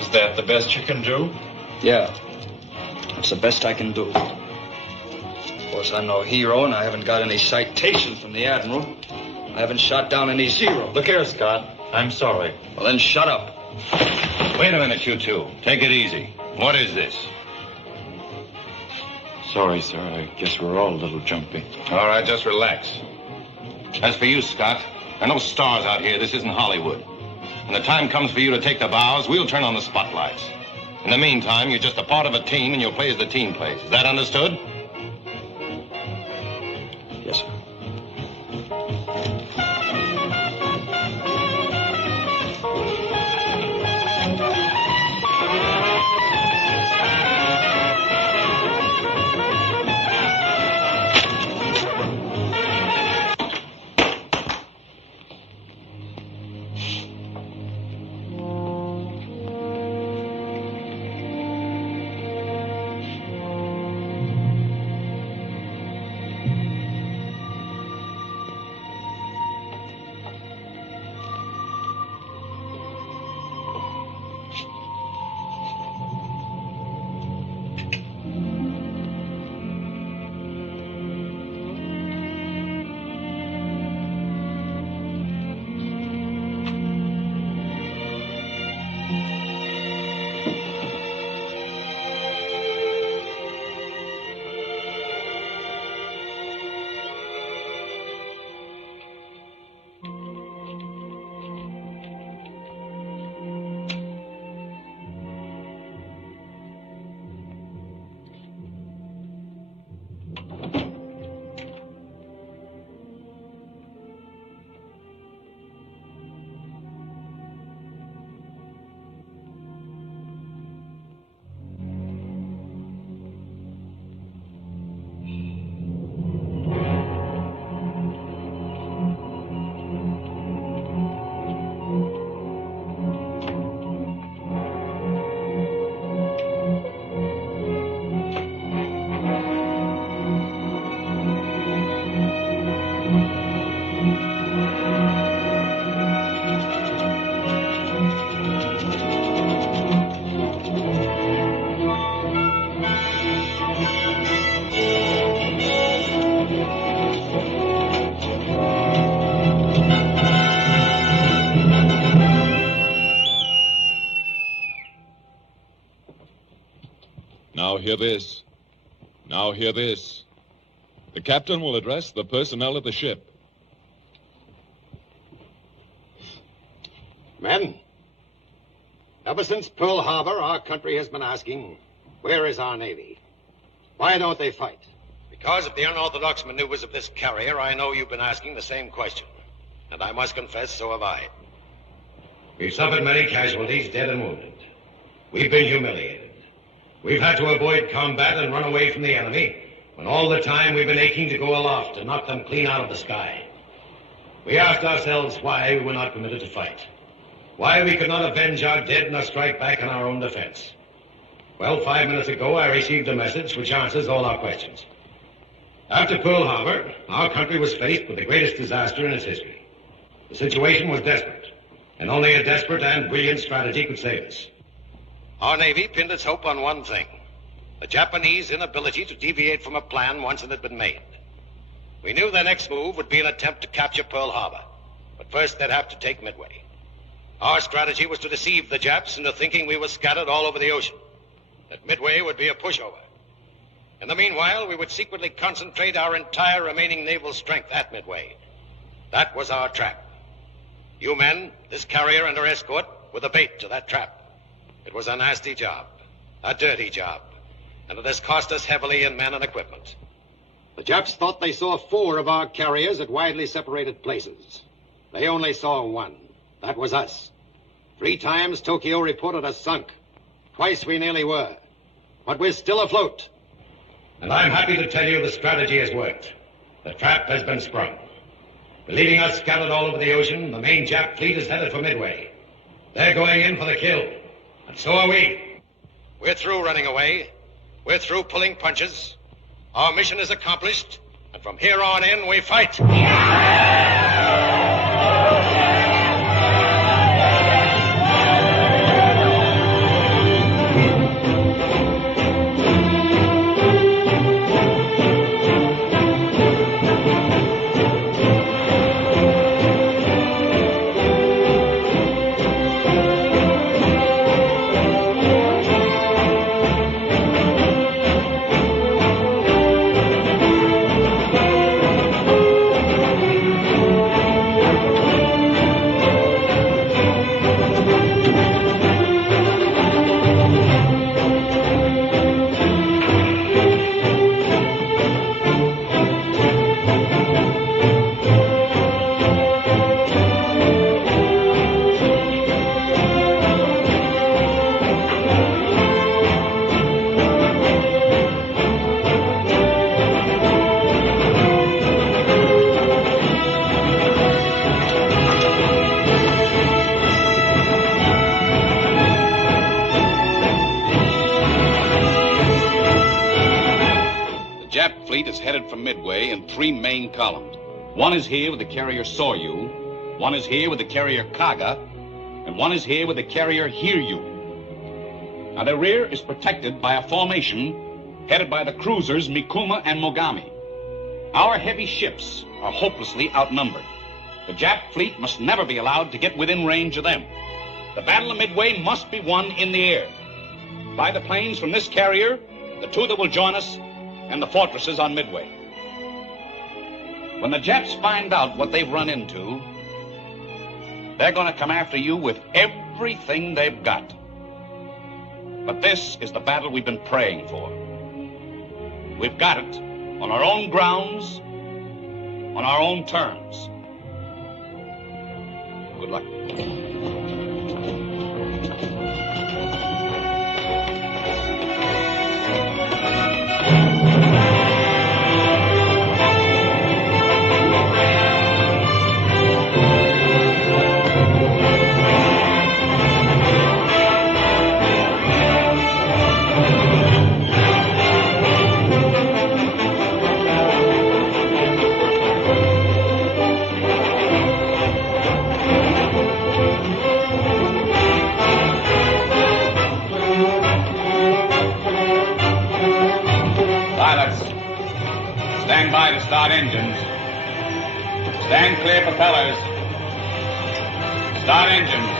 Is that the best you can do? Yeah. That's the best I can do. Of course, I'm no hero, and I haven't got any citation from the Admiral. I haven't shot down any Zero. Look here, Scott. I'm sorry. Well, then shut up. Wait a minute, you two. Take it easy. What is this? Sorry, sir. I guess we're all a little jumpy. All right, just relax. As for you, Scott, there are no stars out here. This isn't Hollywood. When the time comes for you to take the bows, we'll turn on the spotlights. In the meantime, you're just a part of a team, and you'll play as the team plays. Is that understood? Yes, sir. Now hear this. Now hear this. The captain will address the personnel of the ship. Men, ever since Pearl Harbor, our country has been asking, where is our Navy? Why don't they fight? Because of the unorthodox maneuvers of this carrier, I know you've been asking the same question. And I must confess, so have I. We've suffered many casualties, dead and wounded. We've been humiliated. We've had to avoid combat and run away from the enemy, when all the time we've been aching to go aloft and knock them clean out of the sky. We asked ourselves why we were not permitted to fight. Why we could not avenge our dead in a strike back in our own defense. Well, 5 minutes ago, I received a message which answers all our questions. After Pearl Harbor, our country was faced with the greatest disaster in its history. The situation was desperate, and only a desperate and brilliant strategy could save us. Our Navy pinned its hope on one thing: the Japanese inability to deviate from a plan once it had been made. We knew their next move would be an attempt to capture Pearl Harbor, but first they'd have to take Midway. Our strategy was to deceive the Japs into thinking we were scattered all over the ocean, that Midway would be a pushover. In the meanwhile, we would secretly concentrate our entire remaining naval strength at Midway. That was our trap. You men, this carrier and her escort, were the bait to that trap. It was a nasty job, a dirty job, and it has cost us heavily in men and equipment. The Japs thought they saw 4 of our carriers at widely separated places. They only saw 1. That was us. 3 times Tokyo reported us sunk. Twice we nearly were. But we're still afloat. And I'm happy to tell you the strategy has worked. The trap has been sprung. Believing us scattered all over the ocean, the main Jap fleet is headed for Midway. They're going in for the kill. And so are we. We're through running away. We're through pulling punches. Our mission is accomplished, and from here on in, we fight. is headed for Midway in 3 main columns. One is here with the carrier Soryu, one is here with the carrier Kaga, and one is here with the carrier Hiryu. Now, their rear is protected by a formation headed by the cruisers Mikuma and Mogami. Our heavy ships are hopelessly outnumbered. The Jap fleet must never be allowed to get within range of them. The Battle of Midway must be won in the air. By the planes from this carrier, the 2 that will join us, and the fortresses on Midway. When the Japs find out what they've run into, they're going to come after you with everything they've got. But this is the battle we've been praying for. We've got it on our own grounds, on our own terms. Good luck. Stand by to start engines. Stand clear propellers. Start engines.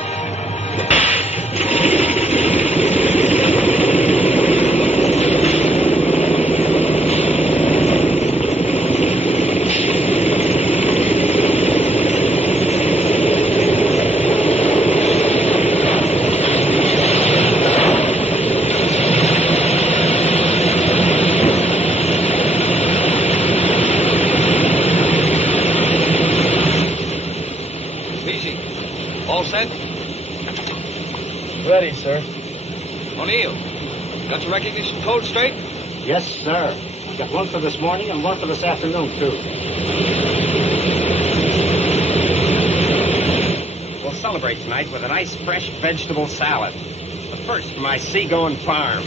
All set? Ready, sir. O'Neill, got your recognition code straight? Yes, sir. Got one for this morning and one for this afternoon, too. We'll celebrate tonight with a nice fresh vegetable salad. The first from my seagoing farm.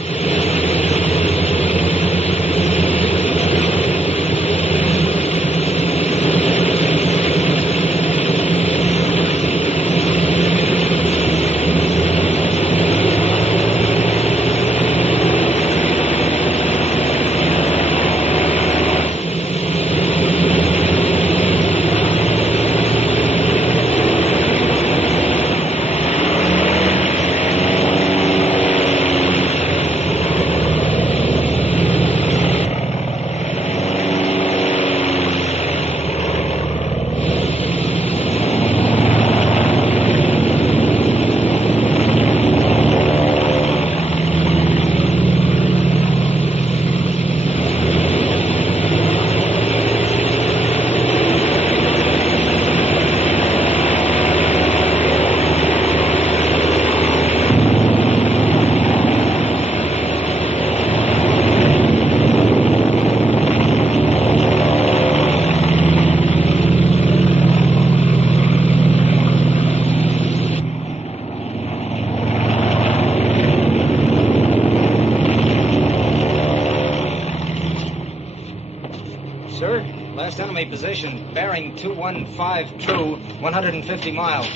Last enemy position, bearing 215 true, 150 miles.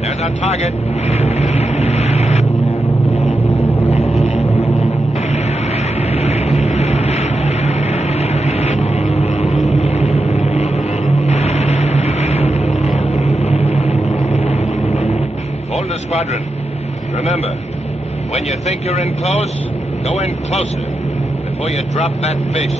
There's our target. Hold the squadron. Remember, when you think you're in close, go in closer before you drop that fish.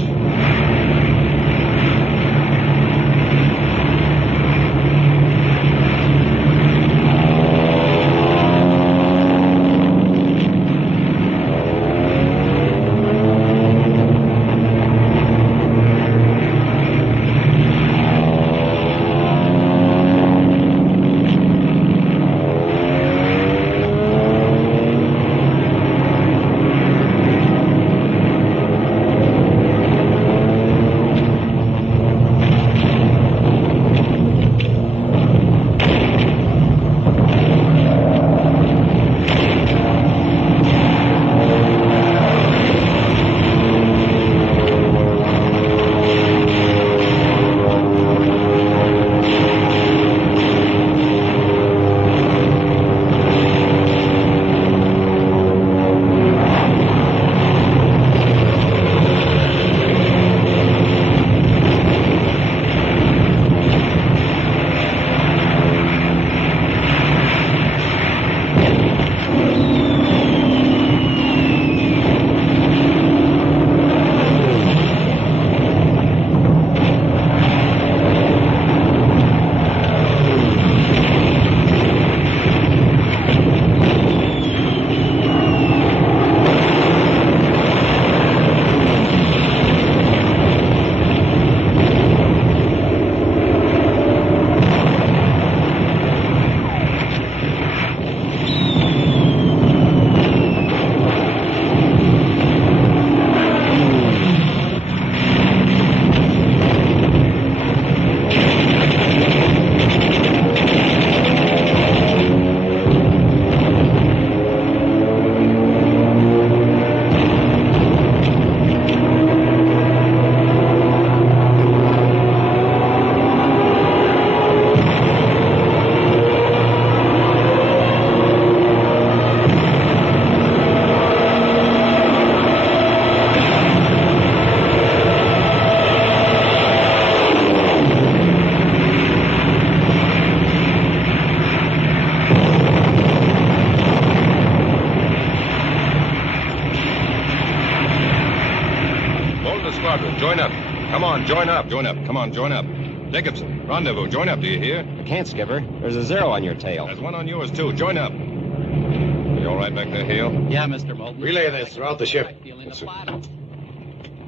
Come on, join up. Join up. Come on, join up. Jacobson, rendezvous. Join up, do you hear? I can't, Skipper. There's a 0 on your tail. There's one on yours, too. Join up. You all right back there, Hale? Yeah, Mr. Moulton. Relay this throughout the ship. Yes, sir.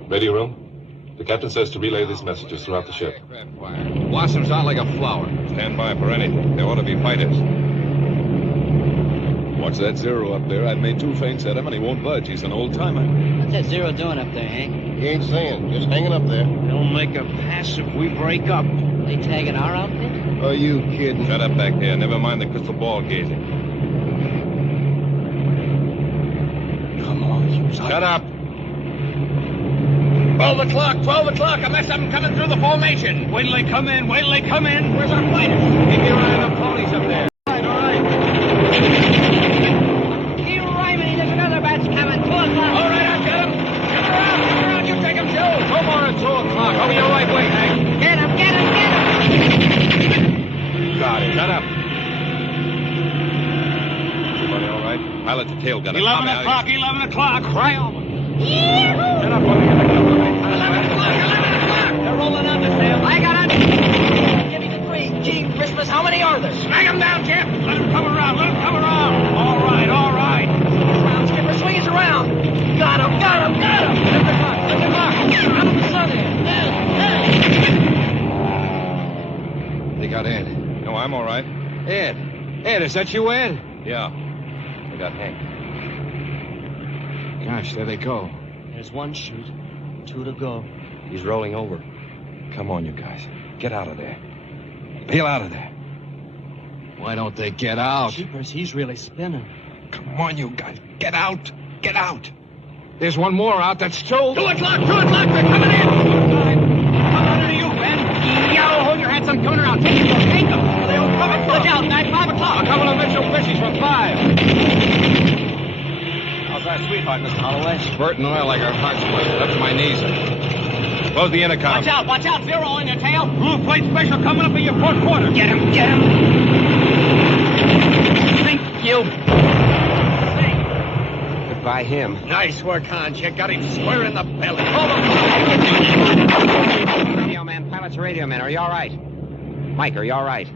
Radio room. The captain says to relay these messages throughout the ship. Blossoms out like a flower. Stand by for anything. There ought to be fighters. Watch that 0 up there. I've made 2 feints at him, and he won't budge. He's an old-timer. What's that 0 doing up there, Hank? He ain't saying. Just hanging up there. They'll make a pass if we break up. They tagging our outfit? Are you kidding? Shut up back there. Never mind the crystal ball gazing. Come on, you Shut up. 12 o'clock, 12 o'clock. Unless I'm coming through the formation. Wait till they come in, wait till they come in. Where's our fighters? Keep your eye on the ponies up there. All right. Keep rhyming. There's another batch coming. 2 o'clock. All right, I've got him. Get around, you take him, Joe. No more at 2 o'clock. Over your right way, Hank. Get him, get him, get him. Got it. Shut up. Everybody all right? Pilot the tail gunner. 11 o'clock, 11 o'clock. Cry over. Shut up, buddy. 11 o'clock. They're rolling on the sail. I got it. Give me the 3. Gee, Christmas, how many are there? Smack him down, Jeff. Let him come around. Let him come around. All right, all right. Round, Skipper, swing us around. Got him, got him, got him. Lift the clock, lift the clock. I'm the sun They got Ed. No, I'm all right. Ed. Ed, is that you, Ed? Yeah. They got Hank. Gosh, there they go. There's 1 shoot, 2 to go. He's rolling over. Come on, you guys. Get out of there. Peel out of there. Why don't they get out? Jeepers, he's really spinning. Come on, you guys. Get out. Get out. There's 1 more out. That's 2. 2 o'clock. 2 o'clock. They're coming in. Come on to you, Ben. Yo, hold your hands. I'm coming around. Take them. Take them. They all come across. Look out. 5 o'clock. A couple of Mitchell fishies from 5. How's our sweetheart, Mr. Holloway? Spurting oil like her heart's busted up to my knees. Close the intercom. Watch out. Watch out. 0 in your tail. Blue plate special coming up in your port quarter. Get him. Get him. Thank you. Goodbye, him. Nice work, Hans. You got him square in the belly. Radio man, pilot's radio man. Are you all right? Mike, are you all right?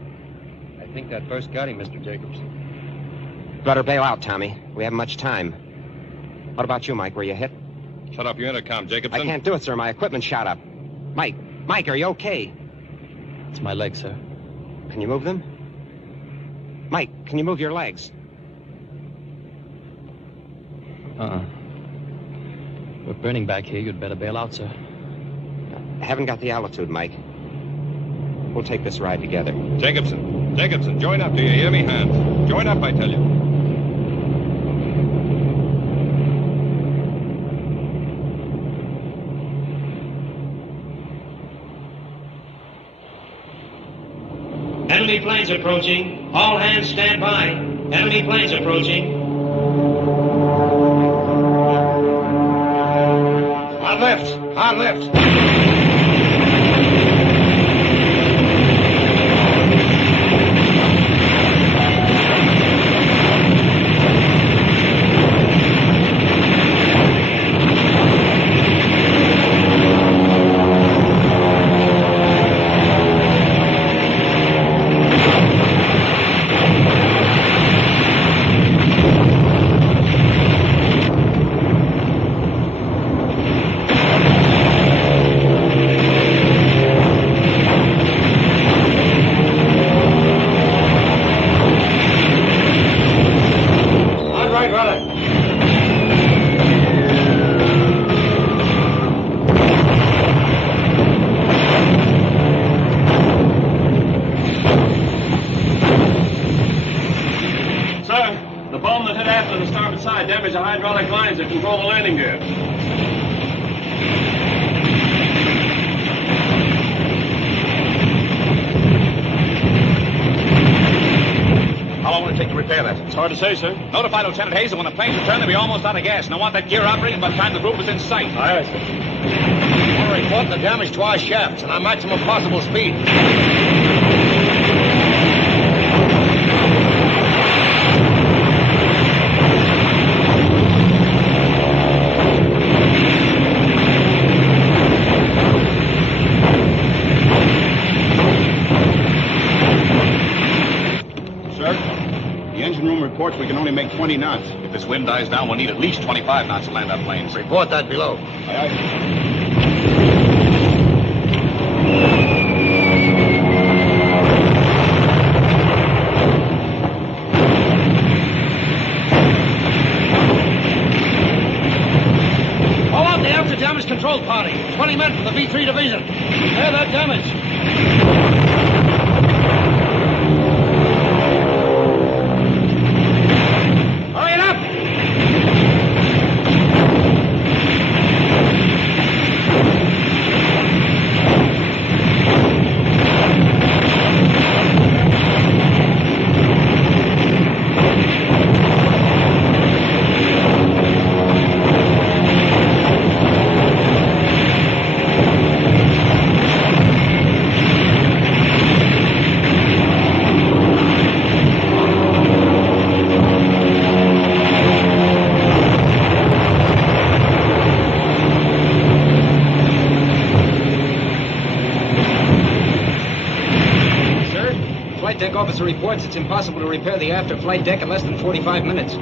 I think that burst got him, Mr. Jacobs. Better bail out, Tommy. We haven't much time. What about you, Mike? Were you hit? Shut up your intercom, Jacobson. I can't do it, sir. My equipment shot up. Mike, are you okay? It's my leg, sir. Can you move them? Mike, can you move your legs? We're burning back here. You'd better bail out, sir. I haven't got the altitude, Mike. We'll take this ride together. Jacobson, join up. Do you hear me, Hans? Join up, I tell you. Enemy planes approaching. All hands stand by. Enemy planes approaching. On left. Damage the hydraulic lines that control the landing gear. How long will it take to repair that? It's hard to say, sir. Notify Lieutenant Hayes that when the planes return, they'll be almost out of gas, and I want that gear operating by the time the group is in sight. Aye, sir. I want to report the damage to our shafts and our maximum possible speed. engine room reports we can only make 20 knots. If this wind dies down, we'll need at least 25 knots to land our planes. Report that below. Aye, aye. Call out the after damage control party. 20 men from the B3 division. Repair that damage. Hurry it up! Deck officer reports it's impossible to repair the after flight deck in less than 45 minutes.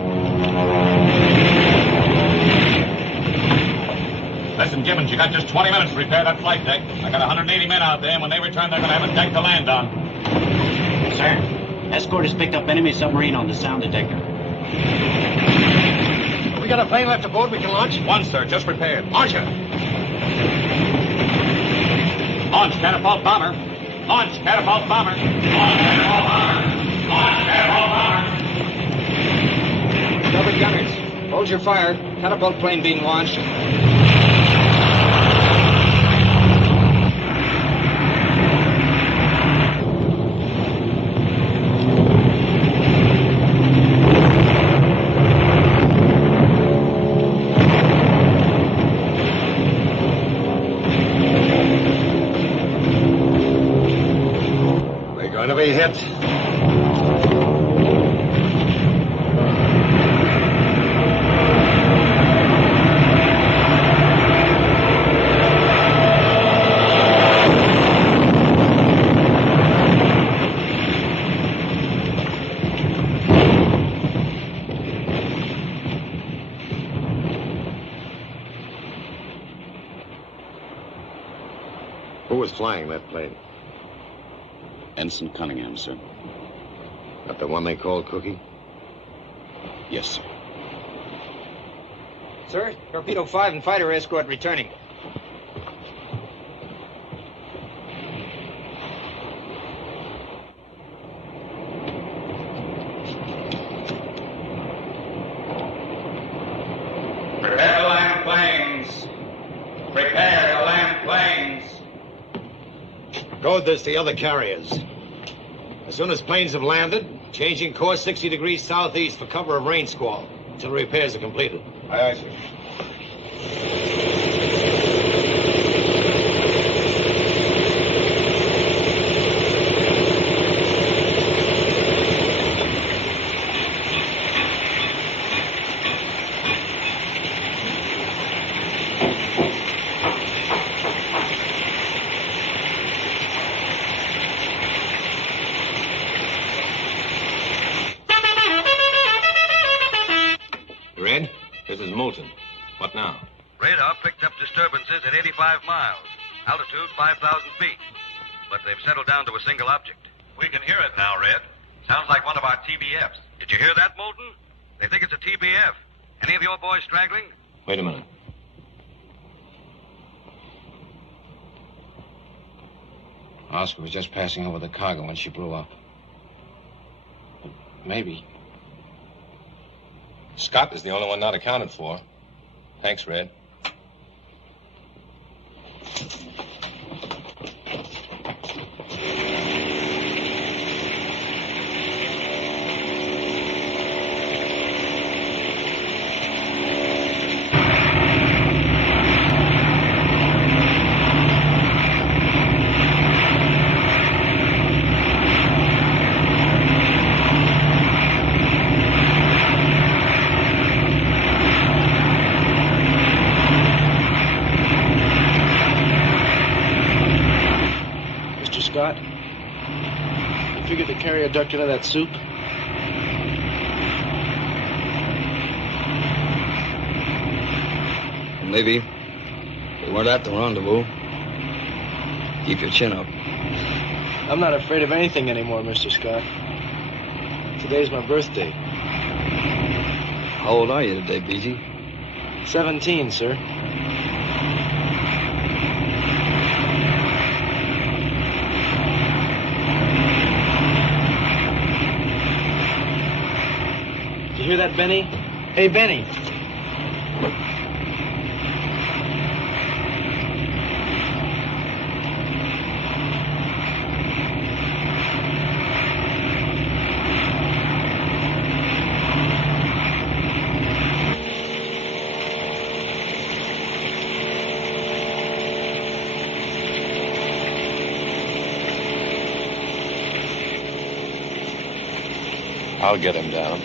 Listen, Gibbons, you got just 20 minutes to repair that flight deck. I got 180 men out there, and when they return, they're going to have a deck to land on. Sir, escort has picked up enemy submarine on the sound detector. We got a plane left aboard we can launch? One, sir, just repaired. Launch it. Launch catapult bomber. Launch catapult bomber. Launch catapult bomber. Launch catapult bomber. Double gunners, hold your fire. Catapult plane being launched. Going to be hit. Who was flying that plane? Ensign Cunningham, sir. That the one they call Cookie? Yes, sir. Sir, Torpedo 5 and fighter escort returning. Prepare to land planes. Prepare to land planes. Code this to the other carriers. As soon as planes have landed, changing course 60 degrees southeast for cover of rain squall until repairs are completed. Aye, aye, sir. Red, this is Moulton. What now? Radar picked up disturbances at 85 miles, altitude 5,000 feet. But they've settled down to a single object. We can hear it now, Red. Sounds like one of our TBFs. Did you hear that, Moulton? They think it's a TBF. Any of your boys straggling? Wait a minute. Oscar was just passing over the cargo when she blew up. But maybe. Scott is the only one not accounted for. Thanks, Red. Scott? You figured to carry a duck into that soup? Maybe. We weren't at the rendezvous. Keep your chin up. I'm not afraid of anything anymore, Mr. Scott. Today's my birthday. How old are you today, BG? 17, sir. Did you hear that, Benny? Hey, Benny. I'll get him down.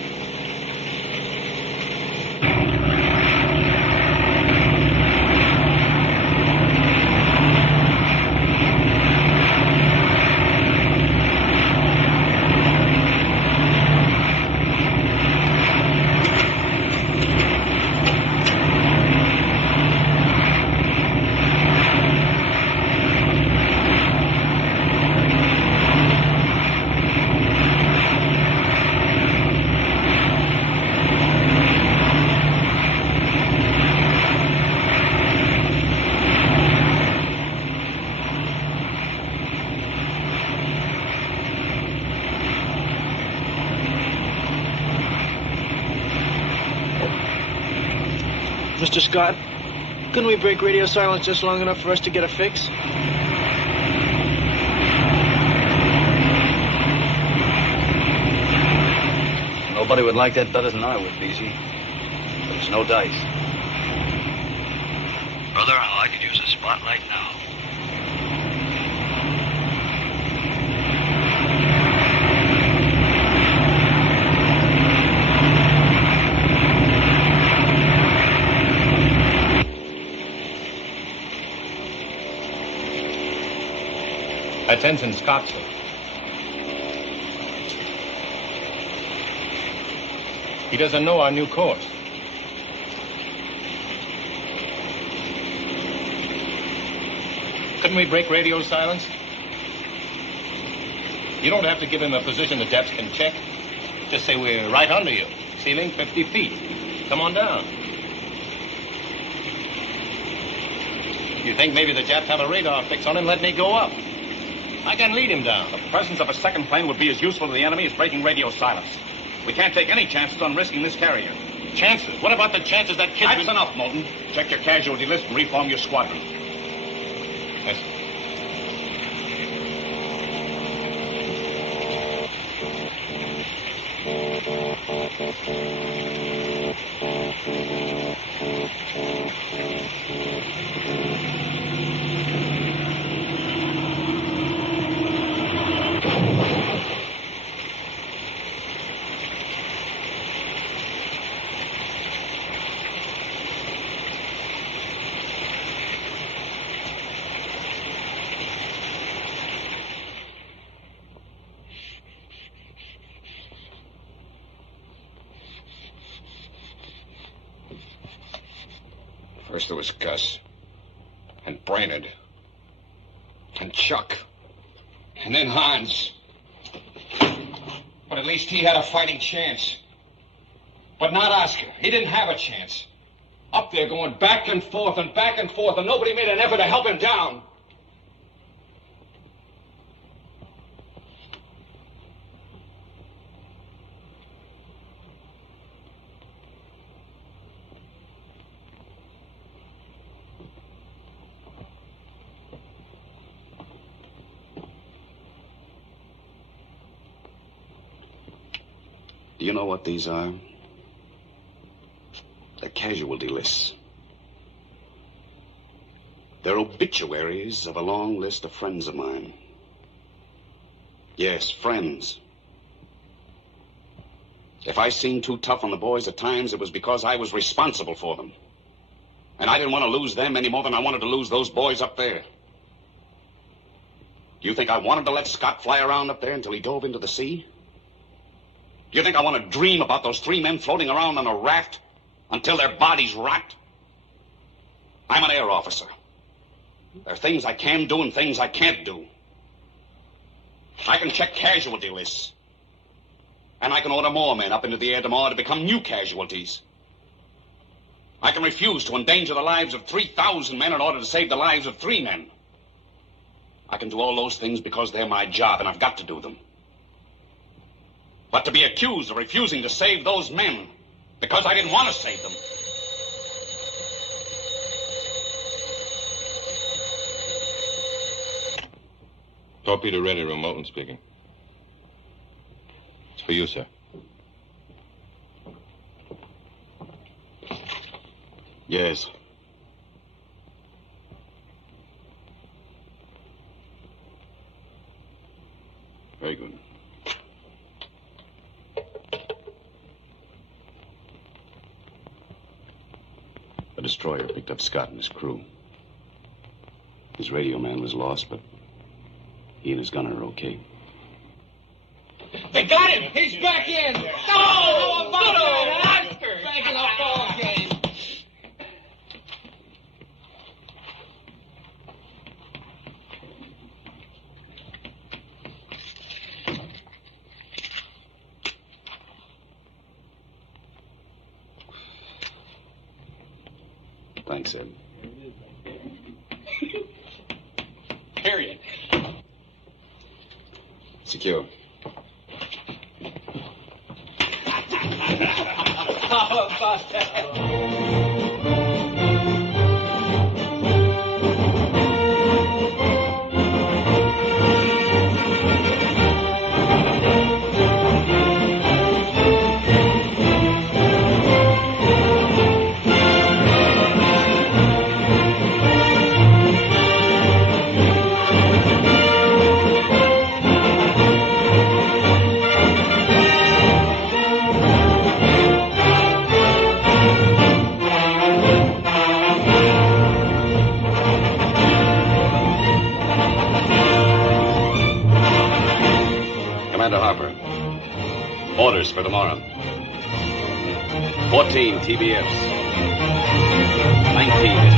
Mr. Scott, couldn't we break radio silence just long enough for us to get a fix? Nobody would like that better than I would, BZ. There's no dice. Brother, I could use a spotlight now. Attention, Scott, sir. He doesn't know our new course. Couldn't we break radio silence? You don't have to give him a position the depths can check. Just say we're right under you. Ceiling 50 feet. Come on down. You think maybe the Japs have a radar fix on him? Let me go up. I can lead him down. The presence of a second plane would be as useful to the enemy as breaking radio silence. We can't take any chances on risking this carrier. Chances? What about the chances that kid... That's enough, Moulton. Check your casualty list and reform your squadron. Yes. First there was Gus, and Brainerd, and Chuck, and then Hans. But at least he had a fighting chance. But not Oscar. He didn't have a chance. Up there going back and forth, and nobody made an effort to help him down. Do you know what these are? They're casualty lists. They're obituaries of a long list of friends of mine. Yes, friends. If I seemed too tough on the boys at times, it was because I was responsible for them. And I didn't want to lose them any more than I wanted to lose those boys up there. Do you think I wanted to let Scott fly around up there until he dove into the sea? Do you think I want to dream about those 3 men floating around on a raft until their bodies rot? I'm an air officer. There are things I can do and things I can't do. I can check casualty lists. And I can order more men up into the air tomorrow to become new casualties. I can refuse to endanger the lives of 3,000 men in order to save the lives of 3 men. I can do all those things because they're my job, and I've got to do them. But to be accused of refusing to save those men because I didn't want to save them. Torpedo ready room, Moulton speaking. It's for you, sir. Yes. Very good. The destroyer picked up Scott and his crew. His radio man was lost, but he and his gunner are okay. They got him! He's back in! Oh, how about that? Back in the ball game. Thanks, Ed. Period. Secure. How about that? Commander Harper. Orders for tomorrow. 14 TBFs. 19 is